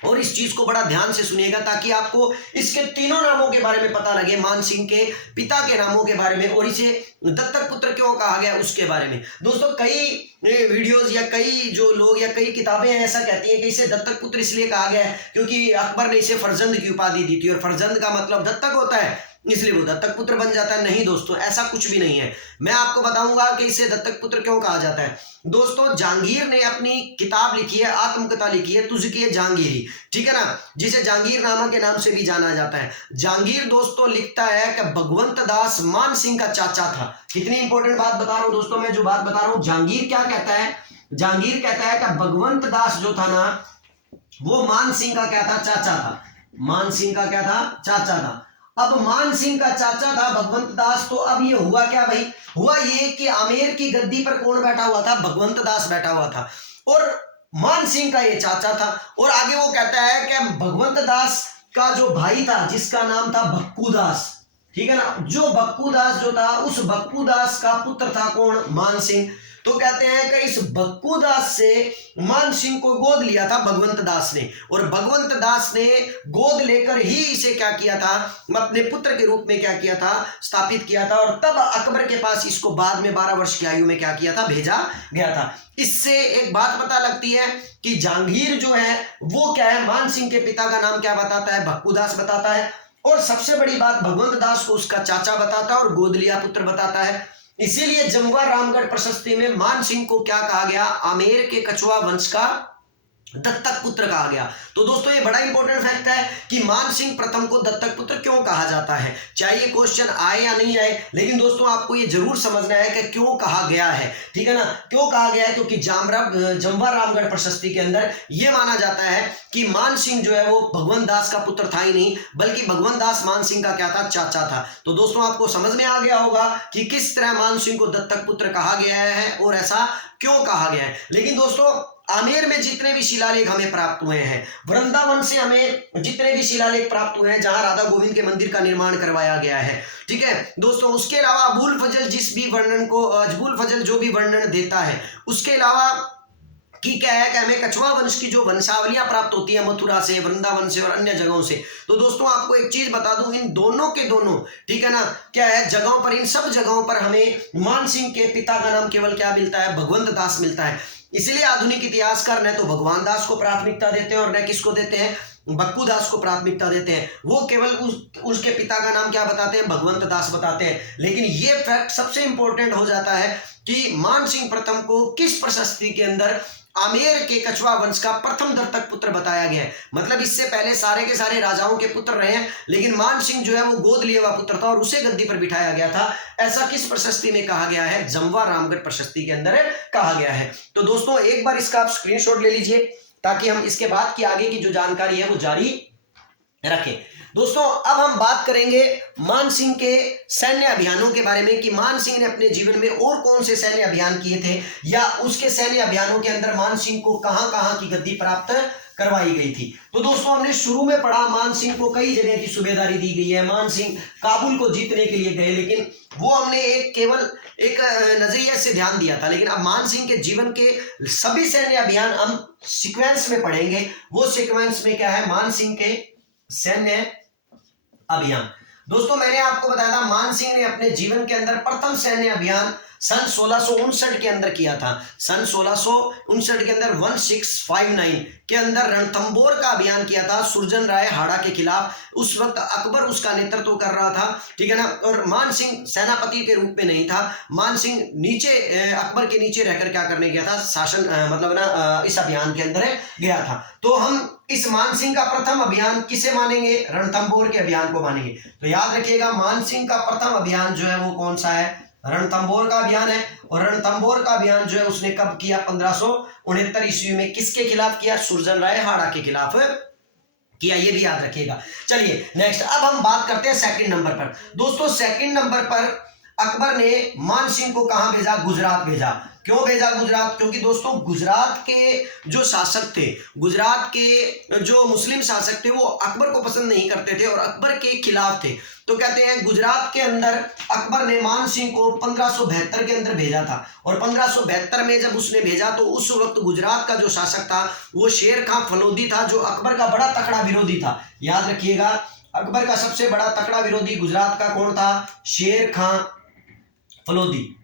और इस चीज को बड़ा ध्यान से सुनिएगा ताकि आपको इसके तीनों नामों के बारे में पता लगे, मानसिंह के पिता के नामों के बारे में, और इसे दत्तक पुत्र क्यों कहा गया उसके बारे में। दोस्तों कई वीडियोस या कई जो लोग या कई किताबें ऐसा कहती हैं कि इसे दत्तक पुत्र इसलिए कहा गया है क्योंकि अकबर ने इसे फर्जंद की उपाधि दी थी, और फर्जंद का मतलब दत्तक होता है, इसलिए वो दत्तक पुत्र बन जाता है। नहीं दोस्तों, ऐसा कुछ भी नहीं है। मैं आपको बताऊंगा कि इसे दत्तक पुत्र क्यों कहा जाता है। दोस्तों जहांगीर ने अपनी किताब लिखी है, आत्मकथा लिखी है, तुझकी जहांगीरी, ठीक है ना, जिसे जहांगीरनामा के नाम से भी जाना जाता है। जहांगीर दोस्तों लिखता है कि भगवंत दास मानसिंह का चाचा था। कितनी इंपॉर्टेंट बात बता रहा हूं दोस्तों, मैं जो बात बता रहा हूं, जहांगीर क्या कहता है, जहांगीर कहता है कि भगवंत दास जो था ना वो मानसिंह का क्या था, चाचा था। मानसिंह का क्या था, चाचा था। अब मानसिंह का चाचा था भगवंत दास, तो अब ये हुआ क्या भाई, हुआ ये कि आमेर की गद्दी पर कौन बैठा हुआ था, भगवंत दास बैठा हुआ था, और मानसिंह का ये चाचा था। और आगे वो कहता है कि भगवंत दास का जो भाई था जिसका नाम था भक्कू दास, ठीक है ना, जो भक्कू दास जो था उस भक्कू दास का पुत्र था कौन, मानसिंह। तो कहते हैं कि इस भक्कू दास से मानसिंह को गोद लिया था भगवंत दास ने, और भगवंत दास ने गोद लेकर ही इसे क्या किया था, अपने पुत्र के रूप में क्या किया था, स्थापित किया था। और तब अकबर के पास इसको बाद में 12 वर्ष की आयु में क्या किया था, भेजा गया था। इससे एक बात पता लगती है कि जहांगीर जो है वो क्या है, मानसिंह के पिता का नाम क्या बताता है, भक्कू दास बताता है, और सबसे बड़ी बात, भगवंत दास को उसका चाचा बताता है और गोद लिया पुत्र बताता है। इसीलिए जमवा रामगढ़ प्रशस्ति में मान सिंह को क्या कहा गया, आमेर के कछुआ वंश का दत्तक पुत्र कहा गया। तो दोस्तों ये बड़ा इंपॉर्टेंट फैक्ट है कि मान सिंह प्रथम को दत्तक पुत्र क्यों कहा जाता है, चाहे ये क्वेश्चन आए या नहीं आए, लेकिन दोस्तों आपको ये जरूर समझना है कि क्यों कहा गया है, ठीक है ना। क्यों कहा गया है, क्योंकि जमवा रामगढ़ प्रशस्ति के अंदर ये माना जाता है कि मान सिंह जो है वो भगवंत दास का पुत्र था ही नहीं, बल्कि भगवंत दास मान सिंह का क्या था, चाचा था। तो दोस्तों आपको समझ में आ गया होगा कि किस तरह मान सिंह को दत्तक पुत्र कहा गया है और ऐसा क्यों कहा गया है। लेकिन दोस्तों आमेर में जितने भी शिलालेख हमें प्राप्त हुए हैं, वृंदावन से हमें जितने भी शिलालेख प्राप्त हुए हैं जहां राधा गोविंद के मंदिर का निर्माण करवाया गया है, ठीक है दोस्तों, उसके अलावा अबुल फजल जो भी वर्णन देता है, उसके अलावा कि क्या है कि हमें कछुआ वंश की जो वंशावलियां प्राप्त होती है मथुरा से, वृंदावन से और अन्य जगहों से। तो दोस्तों आपको एक चीज बता दूं, इन दोनों के दोनों, ठीक है ना, क्या है, जगहों पर, इन सब जगहों पर हमें मान सिंह के पिता का नाम केवल क्या मिलता है, भगवंत दास मिलता है। इसलिए आधुनिक इतिहासकार न तो भगवान दास को प्राथमिकता देते हैं और न किसको देते हैं, बक्कू दास को प्राथमिकता देते हैं। वो केवल उसके पिता का नाम क्या बताते हैं, भगवंत दास बताते हैं। लेकिन ये फैक्ट सबसे इंपॉर्टेंट हो जाता है कि मान सिंह प्रथम को किस प्रशस्ति के अंदर आमेर के कछुआ वंश का प्रथम दत्तक पुत्र बताया गया है। मतलब इससे पहले सारे के सारे राजाओं के पुत्र रहे हैं, लेकिन मान सिंह जो है वो गोद लिया हुआ पुत्र था और उसे गद्दी पर बिठाया गया था। ऐसा किस प्रशस्ति में कहा गया है, जमवा रामगढ़ प्रशस्ति के अंदर कहा गया है। तो दोस्तों एक बार इसका आप स्क्रीनशॉट ले लीजिए ताकि हम इसके बाद की आगे की जो जानकारी है वो जारी रखें। दोस्तों अब हम बात करेंगे मान सिंह के सैन्य अभियानों के बारे में कि मान सिंह ने अपने जीवन में और कौन से सैन्य अभियान किए थे, या उसके सैन्य अभियानों के अंदर मान सिंह को कहां कहां की गद्दी प्राप्त करवाई गई थी। तो दोस्तों हमने शुरू में पढ़ा मान सिंह को कई जगह की सूबेदारी दी गई है, मान सिंह काबुल को जीतने के लिए गए, लेकिन वो हमने केवल एक नजरिए से ध्यान दिया था। लेकिन अब मान सिंह के जीवन के सभी सैन्य अभियान हम सीक्वेंस में पढ़ेंगे। वो सीक्वेंस में क्या है, मान सिंह के सैन्य अभियान। दोस्तों मैंने आपको बताया था मान सिंह ने अपने जीवन के अंदर प्रथम सैन्य अभियान सन 1659 के अंदर किया था। सन 1659 के अंदर 1659 के अंदर रणथंबोर का अभियान किया था सुरजन राय हाड़ा के खिलाफ। उस वक्त अकबर उसका नेतृत्व कर रहा था, ठीक है ना, और मान सिंह सेनापति के रूप में नहीं था। मान सिंह नीचे अकबर के नीचे रहकर क्या करने गया था, शासन मतलब ना इस अभियान के अंदर गया था। तो हम इस मान सिंह का प्रथम अभियान किसे मानेंगे, रणथंबोर के अभियान को मानेंगे। तो याद रखिएगा मान सिंह का प्रथम अभियान जो है वो कौन सा है, रणथंबोर का अभियान है। और रणथंबोर का अभियान जो है उसने कब किया, 1569 ईस्वी में। किसके खिलाफ किया, सुरजन राय हाड़ा के खिलाफ किया, ये भी याद रखिएगा। चलिए नेक्स्ट अब हम बात करते हैं सेकंड नंबर पर। दोस्तों सेकंड नंबर पर अकबर ने मान सिंह को कहां भेजा, गुजरात भेजा। क्यों भेजा गुजरात, क्योंकि दोस्तों गुजरात के जो शासक थे, गुजरात के जो मुस्लिम शासक थे वो अकबर को पसंद नहीं करते थे और अकबर के खिलाफ थे। तो कहते हैं गुजरात के अंदर अकबर ने मान सिंह को 1572 के अंदर भेजा था। और 1572 में जब उसने भेजा तो उस वक्त गुजरात का जो शासक था वो शेर खां फलोदी था, जो अकबर का बड़ा तकड़ा विरोधी था। याद रखिएगा अकबर का सबसे बड़ा तकड़ा विरोधी गुजरात का कौन था, शेर खां फलोदी।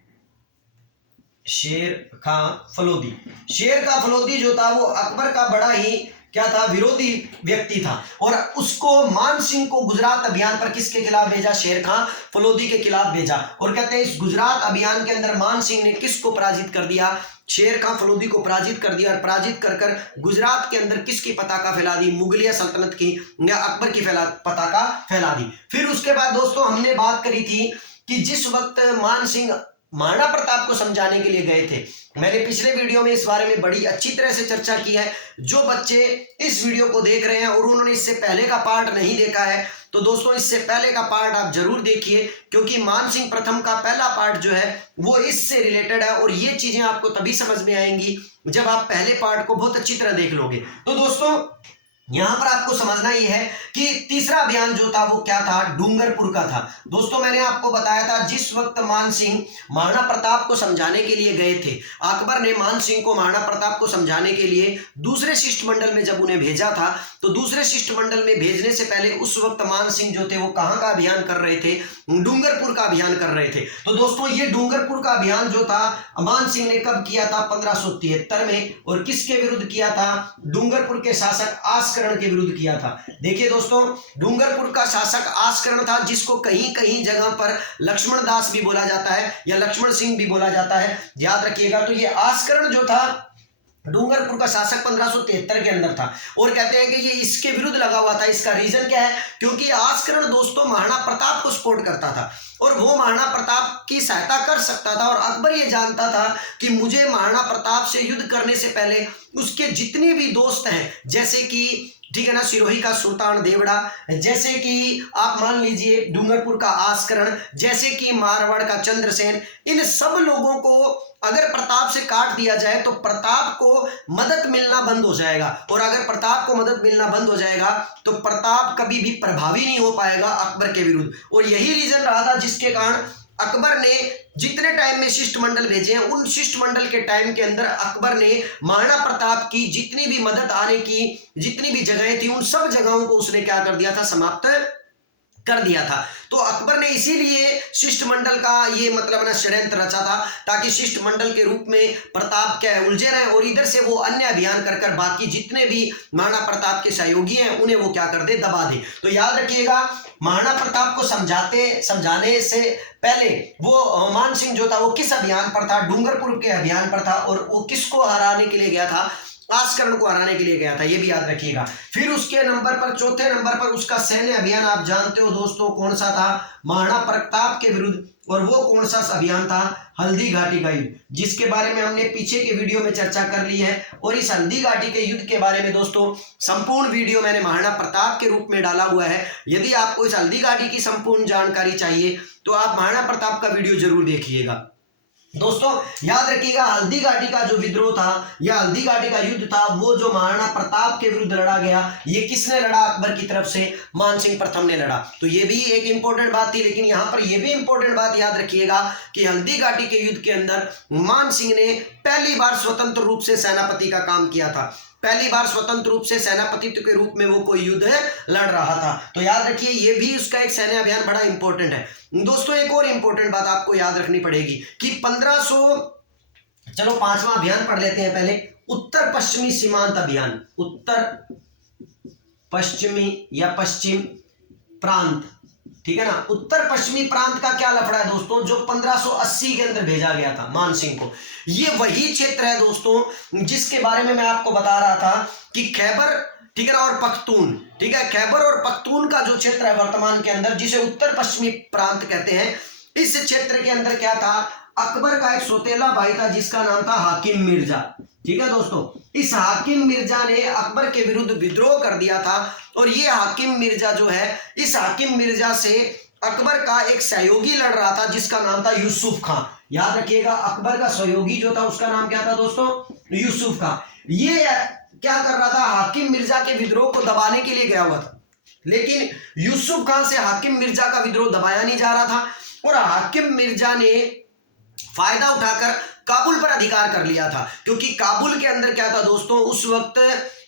शेर खां फलोदी, शेर खां फलोदी जो था वो अकबर का बड़ा ही क्या था, विरोधी व्यक्ति था। और उसको मान सिंह को गुजरात अभियान पर किसके खिलाफ भेजा, शेर खां फलोदी के खिलाफ भेजा। और कहते हैं इस गुजरात अभियान के अंदर मान सिंह ने किसको पराजित कर दिया, शेर खां फलोदी को पराजित कर दिया। और पराजित कर कर गुजरात के अंदर किसकी पताका फैला दी, मुगलिया सल्तनत की या अकबर की पताका फैला दी। फिर उसके बाद दोस्तों हमने बात करी थी कि जिस वक्त मान सिंह महाराणा प्रताप को समझाने के लिए गए थे, मैंने पिछले वीडियो में इस बारे में बड़ी अच्छी तरह से चर्चा की है। जो बच्चे इस वीडियो को देख रहे हैं और उन्होंने इससे पहले का पार्ट नहीं देखा है तो दोस्तों इससे पहले का पार्ट आप जरूर देखिए, क्योंकि मान सिंह प्रथम का पहला पार्ट जो है वो इससे रिलेटेड है। और ये चीजें आपको तभी समझ में आएंगी जब आप पहले पार्ट को बहुत अच्छी तरह देख लोगे। तो दोस्तों यहां पर आपको समझना ही है कि तीसरा अभियान जो था वो क्या था, डूंगरपुर का था। दोस्तों मैंने आपको बताया था जिस वक्त मान सिंह महाराणा प्रताप को समझाने के लिए गए थे, अकबर ने मान सिंह को महाराणा प्रताप को समझाने के लिए दूसरे शिष्टमंडल में जब उन्हें भेजा था, तो दूसरे शिष्टमंडल में भेजने से पहले उस वक्त मान सिंह जो थे वो कहां का अभियान कर रहे थे, डूंगरपुर का अभियान कर रहे थे। तो दोस्तों ये डूंगरपुर का अभियान जो था मान सिंह ने कब किया था? 1573 में। और किसके विरुद्ध किया था? डूंगरपुर के शासक आस्करण के विरुद्ध किया था। देखिए दोस्तों, डूंगरपुर का शासक आस्करण था, जिसको कहीं कहीं जगह पर लक्ष्मण दास भी बोला जाता है या लक्ष्मण सिंह भी बोला जाता है, याद रखिएगा। तो ये आस्करण जो था डूंगरपुर का शासक 1573 के अंदर था। और कहते हैं कि ये इसके विरुद्ध लगा हुआ था। इसका रीजन क्या है? क्योंकि आस्करण दोस्तों महाराणा प्रताप को सपोर्ट करता था और वो महाराणा प्रताप की सहायता कर सकता था। और अकबर ये जानता था कि मुझे महाराणा प्रताप से युद्ध करने से पहले उसके जितने भी दोस्त हैं, जैसे कि ठीक है ना, सिरोही का सुल्तान देवड़ा, जैसे कि आप मान लीजिए डूंगरपुर का आस्करण, जैसे कि मारवाड़ का चंद्रसेन, इन सब लोगों को अगर प्रताप से काट दिया जाए तो प्रताप को मदद मिलना बंद हो जाएगा। और अगर प्रताप को मदद मिलना बंद हो जाएगा तो प्रताप कभी भी प्रभावी नहीं हो पाएगा अकबर के विरुद्ध। और यही रीजन रहा था जिसके कारण अकबर ने जितने टाइम में शिष्टमंडल भेजे हैं, उन शिष्टमंडल के टाइम के अंदर अकबर ने महाराणा प्रताप की जितनी भी मदद आने की जितनी भी जगहें थी, उन सब जगहों को उसने क्या कर दिया था? समाप्त कर दिया था। तो अकबर ने इसीलिए शिष्टमंडल का ये मतलब ना षड्यंत्र रचा था, ताकि शिष्टमंडल के रूप में प्रताप क्या है उलझे रहे और इधर से वो अन्य अभियान कर कर बाकी जितने भी महाराणा प्रताप के सहयोगी हैं उन्हें वो क्या कर दे? दबा दे। तो याद रखिएगा, महाराणा प्रताप को समझाने से पहले वो मान सिंह जो था वो किस अभियान पर था? डूंगरपुर के अभियान पर था। और वो किसको हराने के लिए गया था? आस्करण को हराने के लिए गया था, ये भी याद रखिएगा। फिर उसके नंबर पर, चौथे नंबर पर उसका सैन्य अभियान आप जानते हो दोस्तों कौन सा था? महाराणा प्रताप के विरुद्ध। और वो कौन सा अभियान था? हल्दी घाटी का युद्ध, जिसके बारे में हमने पीछे के वीडियो में चर्चा कर ली है। और इस हल्दी घाटी के युद्ध के बारे में दोस्तों संपूर्ण वीडियो मैंने महाराणा प्रताप के रूप में डाला हुआ है। यदि आपको इस हल्दी घाटी की संपूर्ण जानकारी चाहिए तो आप महाराणा प्रताप का वीडियो जरूर देखिएगा। दोस्तों याद रखिएगा, हल्दी घाटी का जो विद्रोह था या हल्दी घाटी का युद्ध था, वो जो महाराणा प्रताप के विरुद्ध लड़ा गया, ये किसने लड़ा? अकबर की तरफ से मान सिंह प्रथम ने लड़ा। तो ये भी एक इंपॉर्टेंट बात थी। लेकिन यहां पर ये भी इंपॉर्टेंट बात याद रखिएगा कि हल्दी घाटी के युद्ध के अंदर मान सिंह ने पहली बार स्वतंत्र रूप से सेनापति का काम किया था। पहली बार स्वतंत्र रूप से सेनापतित्व के रूप में वो कोई युद्ध लड़ रहा था। तो याद रखिए, ये भी उसका एक सैन्य अभियान बड़ा इंपॉर्टेंट है। दोस्तों एक और इंपॉर्टेंट बात आपको याद रखनी पड़ेगी कि 1500, चलो पांचवा अभियान पढ़ लेते हैं पहले, उत्तर पश्चिमी सीमांत अभियान। उत्तर पश्चिमी या पश्चिम प्रांत, ठीक है ना। उत्तर पश्चिमी प्रांत का क्या लफड़ा है दोस्तों? जो 1580 के अंदर भेजा गया था मान सिंह को। ये वही क्षेत्र है दोस्तों जिसके बारे में मैं आपको बता रहा था कि खैबर, ठीक है ना, और पख्तून, ठीक है, खैबर और पख्तून का जो क्षेत्र है वर्तमान के अंदर, जिसे उत्तर पश्चिमी प्रांत कहते हैं, इस क्षेत्र के अंदर क्या था? अकबर का एक सौतेला भाई था जिसका नाम था हाकिम मिर्जा। ठीक है दोस्तों, इस हाकिम मिर्जा ने अकबर के विरुद्ध विद्रोह कर दिया था। और ये हाकिम मिर्जा जो है, इस हाकिम मिर्जा से अकबर का एक सहयोगी लड़ रहा था जिसका नाम था यूसुफ खां। याद रखिएगा, अकबर का सहयोगी जो था उसका नाम क्या था दोस्तों? यूसुफ खां। ये क्या कर रहा था? हाकिम मिर्जा के विद्रोह को दबाने के लिए गया हुआ था। लेकिन यूसुफ खां से हाकिम मिर्जा का विद्रोह दबाया नहीं जा रहा था और हाकिम मिर्जा ने फायदा उठाकर काबुल पर अधिकार कर लिया था। क्योंकि काबुल के अंदर क्या था दोस्तों, उस वक्त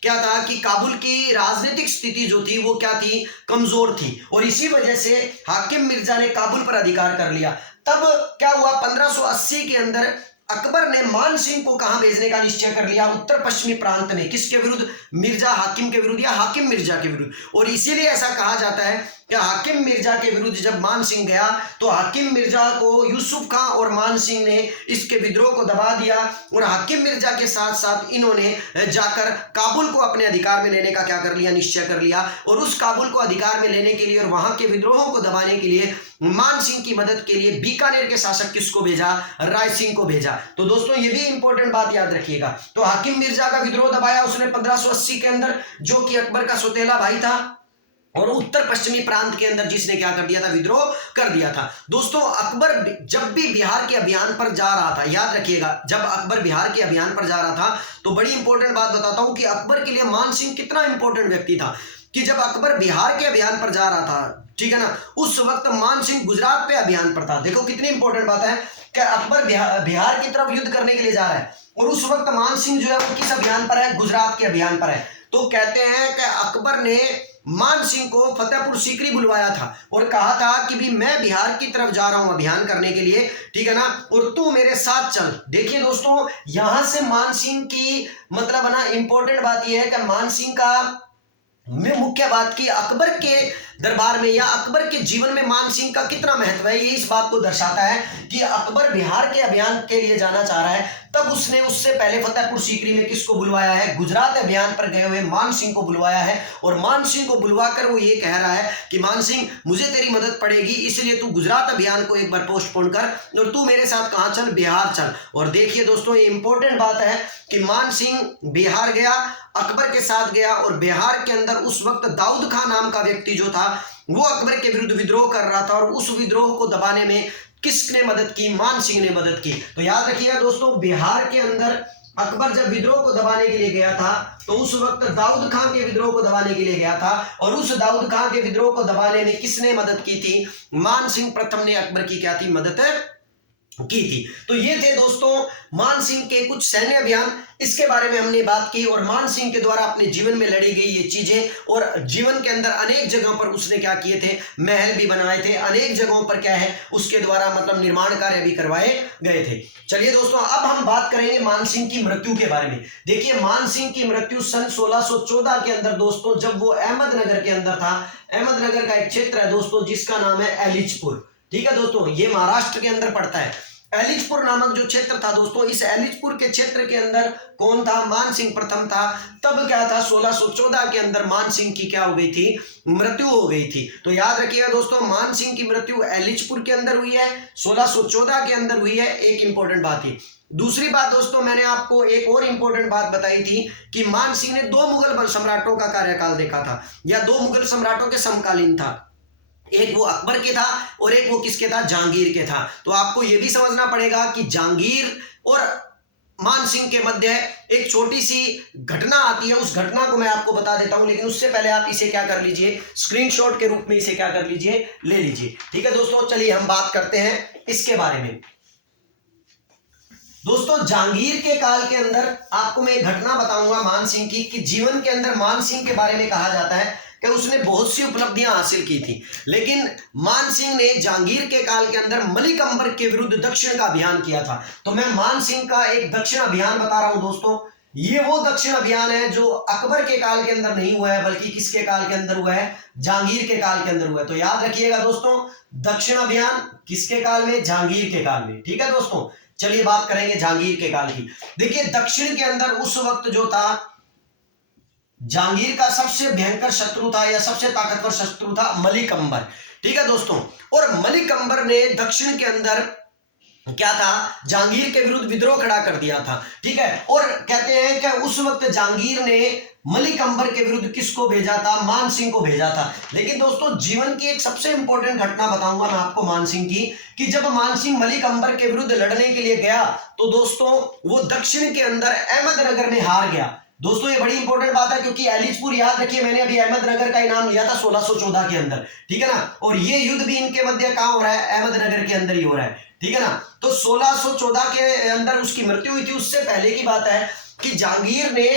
क्या था कि काबुल की राजनीतिक स्थिति जो थी वो क्या थी? कमजोर थी। और इसी वजह से हाकिम मिर्जा ने काबुल पर अधिकार कर लिया। तब क्या हुआ? 1580 के अंदर अकबर ने मान सिंह को कहां भेजने का निश्चय कर लिया? उत्तर पश्चिमी प्रांत में। किसके विरुद्ध? मिर्जा हाकिम के विरुद्ध या हाकिम मिर्जा के विरुद्ध। और इसीलिए ऐसा कहा जाता है कि हाकिम मिर्जा के विरुद्ध जब मान सिंह गया तो हाकिम मिर्जा को यूसुफ खां और मान सिंह ने इसके विद्रोह को दबा दिया। और हाकिम मिर्जा के साथ साथ इन्होंने जाकर काबुल को अपने अधिकार में लेने का क्या कर लिया? निश्चय कर लिया। और उस काबुल को अधिकार में लेने के लिए और वहां के विद्रोहों को दबाने के लिए मान सिंह की मदद के लिए बीकानेर के शासक किसको भेजा? राय सिंह को भेजा। तो दोस्तों ये भी इंपॉर्टेंट बात याद रखिएगा। तो हाकिम मिर्जा का विद्रोह दबाया उसने 1580 के अंदर, जो कि अकबर का सौतेला भाई था। और उत्तर पश्चिमी प्रांत के अंदर जिसने क्या कर दिया था? विद्रोह कर दिया था। दोस्तों अकबर जब भी बिहार के अभियान पर जा रहा था, याद रखिएगा, जब अकबर बिहार के अभियान पर जा रहा था तो बड़ी इंपॉर्टेंट बात बताता हूं कि अकबर के लिए मान सिंह कितना इंपॉर्टेंट व्यक्ति था कि जब अकबर बिहार के अभियान पर जा रहा था, ठीक है ना, उस वक्त मान सिंह गुजरात पे अभियान पर था। देखो कितनी इंपॉर्टेंट बात है कि अकबर बिहार की तरफ युद्ध करने के लिए जा रहा है और उस वक्त मान सिंह जो है वो किस अभियान पर है? गुजरात के अभियान पर है। तो कहते हैं कि अकबर ने मान सिंह को फतेहपुर सीकरी बुलवाया था और कहा था कि भी मैं बिहार की तरफ जा रहा हूं अभियान करने के लिए, ठीक है ना, और तू मेरे साथ चल। देखिए दोस्तों, यहां से मान सिंह की मतलब है ना इंपॉर्टेंट बात यह है कि मान सिंह का में मुख्य बात की अकबर के दरबार में या अकबर के जीवन में मान सिंह का कितना महत्व है, ये इस बात को दर्शाता है कि अकबर बिहार के अभियान के लिए जाना चाह रहा है, तब उसने उससे पहले फतेहपुर सीकरी में किसको बुलवाया है, गुजरात अभियान पर गए हुए मान सिंह को बुलवाया है। और मान सिंह को बुलवाकर वो ये कह रहा है कि मान सिंह, मुझे तेरी मदद पड़ेगी, इसलिए तू गुजरात अभियान को एक बार पोस्टपोन कर और तू मेरे साथ कहां चल, बिहार चल। और देखिए दोस्तों, ये इंपॉर्टेंट बात है कि मान सिंह बिहार गया, अकबर के साथ गया, और बिहार के अंदर उस वक्त दाऊद खान नाम का व्यक्ति जो था वो अकबर के विरुद्ध विद्रोह कर रहा था, और उस विद्रोह को दबाने में किसने मदद की, मान सिंह ने मदद की। तो याद रखिएगा दोस्तों, बिहार के अंदर अकबर जब विद्रोह को दबाने के लिए गया था तो उस वक्त दाऊद खान के विद्रोह को दबाने के लिए गया था, और उस दाऊद खान के विद्रोह को दबाने में किसने मदद की थी, मान सिंह प्रथम ने अकबर की क्या थी, मदद की थी। तो ये थे दोस्तों मान सिंह के कुछ सैन्य अभियान, इसके बारे में हमने बात की, और मान सिंह के द्वारा अपने जीवन में लड़ी गई ये चीजें, और जीवन के अंदर अनेक जगहों पर उसने क्या किए थे, महल भी बनाए थे, अनेक जगहों पर क्या है उसके द्वारा मतलब निर्माण कार्य भी करवाए गए थे। चलिए दोस्तों, अब हम बात करेंगे मान सिंह की मृत्यु के बारे में। देखिए, मान सिंह की मृत्यु सन 1614 के अंदर दोस्तों, जब वो अहमदनगर के अंदर था। अहमदनगर का एक क्षेत्र है दोस्तों जिसका नाम है एलिचपुर, ठीक है दोस्तों, ये महाराष्ट्र के अंदर पड़ता है। एलिचपुर नामक जो क्षेत्र था दोस्तों, इस एलिचपुर के क्षेत्र के अंदर कौन था, मान सिंह प्रथम था। तब क्या था, 1614 के अंदर मान सिंह की क्या हो गई थी, मृत्यु हो गई थी। तो याद रखिएगा दोस्तों, मान सिंह की मृत्यु एलिचपुर के अंदर हुई है, 1614 के अंदर हुई है, एक इंपॉर्टेंट बात है। दूसरी बात दोस्तों, मैंने आपको एक और इंपॉर्टेंट बात बताई थी कि मान सिंह ने 2 मुगल सम्राटों का कार्यकाल देखा था, या 2 मुगल सम्राटों के समकालीन था। एक वो अकबर के था और एक वो किसके था, जहांगीर के था। तो आपको यह भी समझना पड़ेगा कि जहांगीर और मान सिंह के मध्य एक छोटी सी घटना आती है, उस घटना को मैं आपको बता देता हूं, लेकिन उससे पहले आप इसे क्या कर लीजिए, स्क्रीनशॉट के रूप में इसे क्या कर लीजिए, ले लीजिए। ठीक है दोस्तों, चलिए हम बात करते हैं इसके बारे में। दोस्तों, जहांगीर के काल के अंदर आपको मैं एक घटना बताऊंगा मान सिंह की, कि जीवन के अंदर मान सिंह के बारे में कहा जाता है कि उसने बहुत सी उपलब्धियां हासिल की थी, लेकिन मान सिंह ने जहांगीर के काल के अंदर मलिक अंबर के विरुद्ध दक्षिण का अभियान किया था। तो मैं मान सिंह का एक दक्षिण अभियान बता रहा हूं दोस्तों। ये वो दक्षिण अभियान है जो अकबर के काल के अंदर नहीं हुआ है, बल्कि किसके काल के अंदर हुआ है, जहांगीर के काल के अंदर हुआ है। तो याद रखिएगा दोस्तों, दक्षिण अभियान किसके काल में, जहांगीर के काल में। ठीक है दोस्तों, चलिए बात करेंगे जहांगीर के काल की। देखिए, दक्षिण के अंदर उस वक्त जो था, जहांगीर का सबसे भयंकर शत्रु था या सबसे ताकतवर शत्रु था मलिक अंबर। ठीक है दोस्तों, और मलिक अंबर ने दक्षिण के अंदर क्या था, जहांगीर के विरुद्ध विद्रोह खड़ा कर दिया था। ठीक है, और कहते हैं कि उस वक्त जहांगीर ने मलिक अंबर के विरुद्ध किसको भेजा था, मान सिंह को भेजा था। लेकिन दोस्तों, जीवन की एक सबसे इंपॉर्टेंट घटना बताऊंगा मैं आपको मान सिंह की, कि जब मान सिंह मलिक अंबर के विरुद्ध लड़ने के लिए गया तो दोस्तों वो दक्षिण के अंदर अहमदनगर में हार गया। दोस्तों, ये बड़ी इंपॉर्टेंट बात है, क्योंकि एलिचपुर याद रखिए, मैंने अभी अहमदनगर का इनाम लिया था 1614 के अंदर। ठीक है ना, और ये युद्ध भी इनके मध्य कहां हो रहा है, अहमदनगर के अंदर ही हो रहा है। ठीक है ना, तो 1614 के अंदर उसकी मृत्यु हुई थी। उससे पहले की बात है कि जहांगीर ने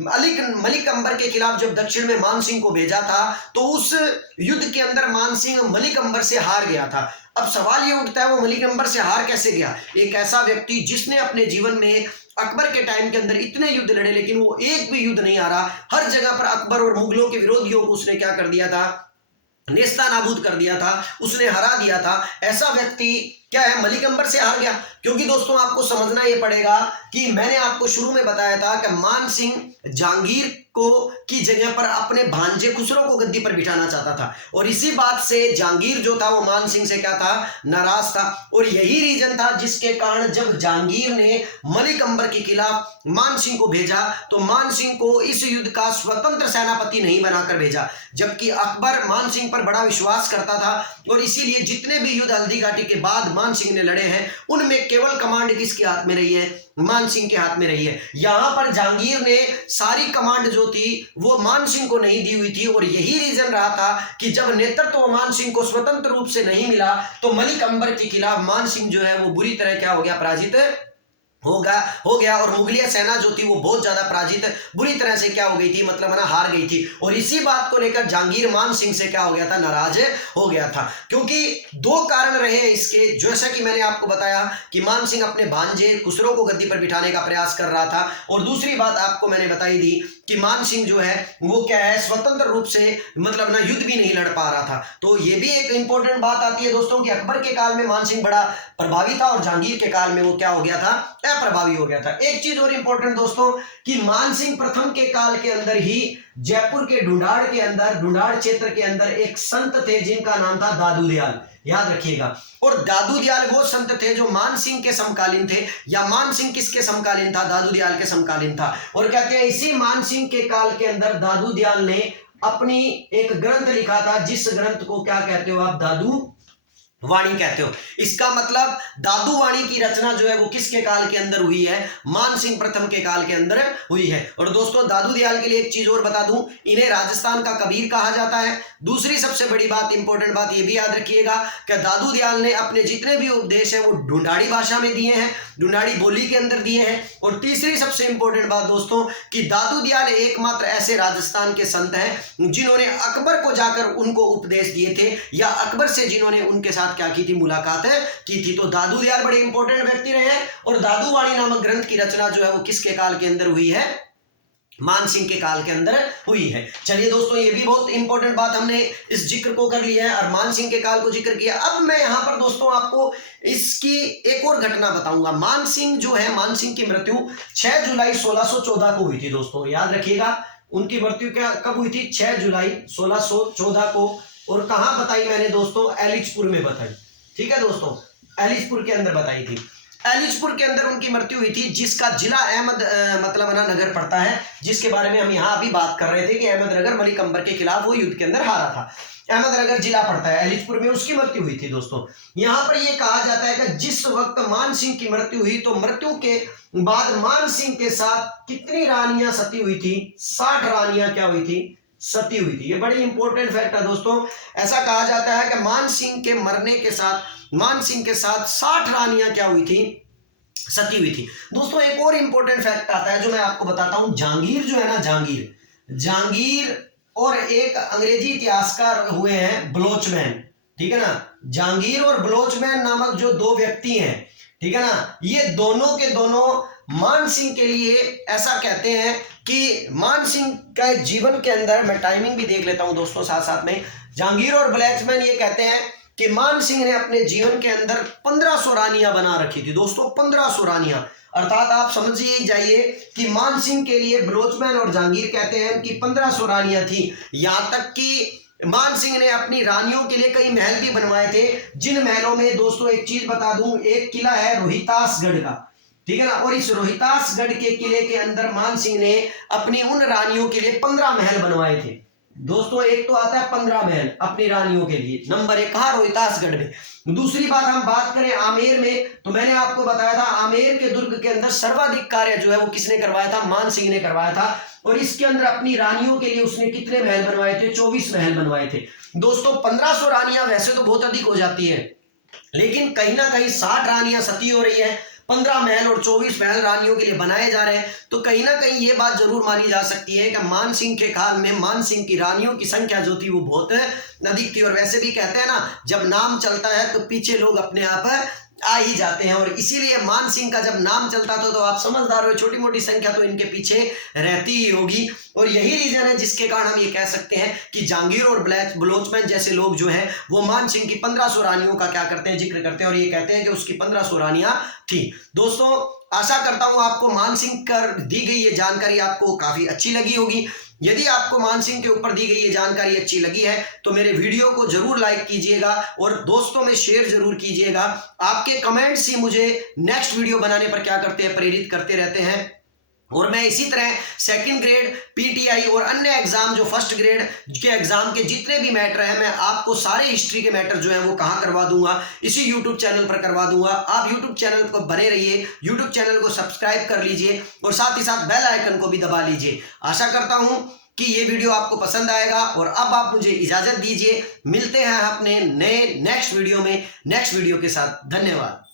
मलिक अंबर के खिलाफ जब दक्षिण में मान सिंह को भेजा था, तो उस युद्ध के अंदर मान सिंह मलिक अंबर से हार गया था। अब सवाल ये उठता है, वो मलिक अंबर से हार कैसे गया? एक ऐसा व्यक्ति जिसने अपने जीवन में अकबर के टाइम के अंदर इतने युद्ध लड़े, लेकिन वो एक भी युद्ध नहीं हारा, हर जगह पर अकबर और मुगलों के विरोधियों को उसने क्या कर दिया था, नेस्ता नाबूद कर दिया था, उसने हरा दिया था। ऐसा व्यक्ति क्या है, मलिक अंबर से हार गया। क्योंकि दोस्तों, आपको समझना यह पड़ेगा कि मैंने आपको शुरू में बताया था कि मान सिंह जहांगीर को की जगह पर अपने भांजे खुसरो को गद्दी पर बिठाना चाहता था, और इसी बात से जहांगीर जो था वो मान सिंह से क्या था, नाराज था। और यही रीजन था जिसके कारण जब जहांगीर ने मलिक अंबर के खिलाफ मान सिंह को भेजा, तो मान सिंह को इस युद्ध का स्वतंत्र सेनापति नहीं बनाकर भेजा, जबकि अकबर मान सिंह पर बड़ा विश्वास करता था, और इसीलिए जितने भी युद्ध हल्दी घाटी के बाद मान सिंह ने लड़े हैं, उनमें केवल कमांड किसके हाथ में रही है, मान सिंह के हाथ में रही है। यहां पर जहांगीर ने सारी कमांड जो थी वो मान सिंह को नहीं दी हुई थी, और यही रीजन रहा था कि जब नेतृत्व मान सिंह को स्वतंत्र रूप से नहीं मिला, तो मलिक अंबर के खिलाफ मान सिंह जो है वो बुरी तरह क्या हो गया, पराजित हो गया और मुगलिया सेना जो थी वो बहुत ज्यादा पराजित बुरी तरह से क्या हो गई थी, मतलब है ना, हार गई थी। और इसी बात को लेकर जहांगीर मान सिंह से क्या हो गया था, नाराज हो गया था। क्योंकि दो कारण रहे हैं इसके, जैसा कि मैंने आपको बताया कि मान सिंह अपने भांजे खुसरो को गद्दी पर बिठाने का प्रयास कर रहा था, और दूसरी बात आपको मैंने बताई दी कि मान सिंह जो है वो क्या है, स्वतंत्र रूप से मतलब ना युद्ध भी नहीं लड़ पा रहा था। तो ये भी एक इंपॉर्टेंट बात आती है दोस्तों कि अकबर के काल में मान सिंह बड़ा प्रभावी था और जहांगीर के काल में वो क्या हो गया था, अप्रभावी हो गया था। एक चीज और इंपॉर्टेंट दोस्तों कि मानसिंह प्रथम के काल के अंदर ही जयपुर के ढूंढाड़ के अंदर, ढूंढाड़ क्षेत्र के अंदर एक संत थे जिनका नाम था दादू दयाल, याद रखिएगा। और दादू दयाल वो संत थे जो मानसिंह के समकालीन थे, या मानसिंह किसके समकालीन था, दादू दयाल के समकालीन था। और कहते हैं इसी मानसिंह के काल के अंदर दादू दयाल ने अपनी एक ग्रंथ लिखा था, जिस ग्रंथ को क्या कहते हो आप, दादू वाणी कहते हो। इसका मतलब दादू वाणी की रचना जो है वो किसके काल के अंदर हुई है, मानसिंह प्रथम के काल के अंदर हुई है। और दोस्तों दादू दयाल के लिए एक चीज और बता दूं, इन्हें राजस्थान का कबीर कहा जाता है। दूसरी सबसे बड़ी बात, इंपॉर्टेंट बात ये भी याद रखिएगा कि दादू दयाल ने अपने जितने भी उपदेश हैं वो ढूंढाड़ी भाषा में दिए हैं, ढूंढाड़ी बोली के अंदर दिए हैं। और तीसरी सबसे इंपॉर्टेंट बात दोस्तों कि दादू दयाल एकमात्र ऐसे राजस्थान के संत हैं जिन्होंने अकबर को जाकर उनको उपदेश दिए थे, या अकबर से जिन्होंने उनके साथ क्या की थी, मुलाकात की थी। तो दादू दयाल बड़े इंपॉर्टेंट व्यक्ति रहे हैं। और दादू वाणी नामक ग्रंथ की रचना जो है वो किसके काल के अंदर हुई है, मानसिंह के काल के अंदर हुई है। चलिए दोस्तों ये भी बहुत इंपॉर्टेंट बात हमने इस जिक्र को कर लिया है और मानसिंह के काल को जिक्र किया। अब मैं यहां पर दोस्तों आपको इसकी एक और घटना बताऊंगा। मानसिंह जो है, मानसिंह की मृत्यु 6 जुलाई 1614 को हुई थी दोस्तों, याद रखिएगा। उनकी मृत्यु क्या कब हुई थी, 6 जुलाई 1614 को। और कहां बताई मैंने दोस्तों, एलिचपुर में बताई, ठीक है दोस्तों, एलिचपुर के अंदर बताई थी। एलिचपुर के अंदर उनकी मृत्यु हुई थी, जिसका जिला अहमद मतलब ना नगर पड़ता है, जिसके बारे में हम यहाँ अभी बात कर रहे थे कि अहमदनगर मलिक अंबर के खिलाफ वो युद्ध के अंदर हारा था। अहमदनगर जिला पड़ता है, एलिचपुर में उसकी मृत्यु हुई थी दोस्तों। यहाँ पर ये कहा जाता है कि जिस वक्त मानसिंह की मृत्यु हुई तो मृत्यु के बाद मानसिंह के साथ कितनी रानियां सती हुई थी, 60 रानियां क्या हुई थी, सती हुई थी। ये बड़ी इंपॉर्टेंट फैक्ट है दोस्तों। ऐसा कहा जाता है कि मानसिंह के मरने के साथ, मानसिंह के साथ 60 रानियां क्या हुई थी, सती हुई थी। दोस्तों एक और इंपॉर्टेंट फैक्ट आता है जो मैं आपको बताता हूं। जहांगीर जो है ना, जहांगीर और एक अंग्रेजी इतिहासकार हुए हैं बलोचमैन, ठीक है ना। जहांगीर और बलोचमैन नामक जो दो व्यक्ति हैं, ठीक है ना, ये दोनों के दोनों मानसिंह के लिए ऐसा कहते हैं कि मानसिंह का जीवन के अंदर, मैं टाइमिंग भी देख लेता हूं दोस्तों साथ साथ में, जहांगीर और बलोचमैन ये कहते हैं कि मानसिंह ने अपने जीवन के अंदर 1500 रानियां बना रखी थी दोस्तों, 1500 रानियां। अर्थात आप समझिए जाइए कि मानसिंह के लिए बलोचमैन और जहांगीर कहते हैं कि 1500 रानियां थी। यहां तक कि मानसिंह ने अपनी रानियों के लिए कई महल भी बनवाए थे, जिन महलों में दोस्तों एक चीज बता दूं, एक किला है रोहितासगढ़ का, ठीक है ना। और इस रोहितासगढ़ के किले के अंदर मानसिंह ने अपनी उन रानियों के लिए 15 महल बनवाए थे दोस्तों। एक तो आता है 15 महल अपनी रानियों के लिए, नंबर 1 कहा, रोहितासगढ़ में। दूसरी बात हम बात करें आमेर में, तो मैंने आपको बताया था आमेर के दुर्ग के अंदर सर्वाधिक कार्य जो है वो किसने करवाया था, मानसिंह ने करवाया था। और इसके अंदर अपनी रानियों के लिए उसने कितने महल बनवाए थे, 24 महल बनवाए थे दोस्तों। 1500 रानियां वैसे तो बहुत अधिक हो जाती है, लेकिन कहीं ना कहीं 60 रानियां सती हो रही है, 15 महल और 24 महल रानियों के लिए बनाए जा रहे हैं, तो कहीं ना कहीं ये बात जरूर मानी जा सकती है कि मानसिंह के काल में मानसिंह की रानियों की संख्या जो थी वो बहुत अधिक थी। और वैसे भी कहते हैं ना, जब नाम चलता है तो पीछे लोग अपने आप आ ही जाते हैं, और इसीलिए मानसिंह का जब नाम चलता था तो आप समझदार हो, छोटी मोटी संख्या तो इनके पीछे रहती ही होगी। और यही रीजन है जिसके कारण हम ये कह सकते हैं कि जहांगीर और बलोचमैन जैसे लोग जो हैं वो मानसिंह की 1500 रानियों का क्या करते हैं, जिक्र करते हैं, और ये कहते हैं कि उसकी 1500 रानियां थी दोस्तों। आशा करता हूं आपको मानसिंह कर दी गई ये जानकारी आपको काफी अच्छी लगी होगी। यदि आपको मानसिंह के ऊपर दी गई ये जानकारी अच्छी लगी है तो मेरे वीडियो को जरूर लाइक कीजिएगा और दोस्तों में शेयर जरूर कीजिएगा। आपके कमेंट्स ही मुझे नेक्स्ट वीडियो बनाने पर क्या करते हैं, प्रेरित करते रहते हैं। और मैं इसी तरह सेकंड ग्रेड, पीटीआई और अन्य एग्जाम जो फर्स्ट ग्रेड के एग्जाम के जितने भी मैटर हैं, मैं आपको सारे हिस्ट्री के मैटर जो है वो कहाँ करवा दूंगा, इसी यूट्यूब चैनल पर करवा दूंगा। आप यूट्यूब चैनल पर बने रहिए, यूट्यूब चैनल को सब्सक्राइब कर लीजिए और साथ ही साथ बेल आइकन को भी दबा लीजिए। आशा करता हूं कि ये वीडियो आपको पसंद आएगा और अब आप मुझे इजाजत दीजिए। मिलते हैं अपने नए नेक्स्ट वीडियो में, नेक्स्ट वीडियो के साथ। धन्यवाद।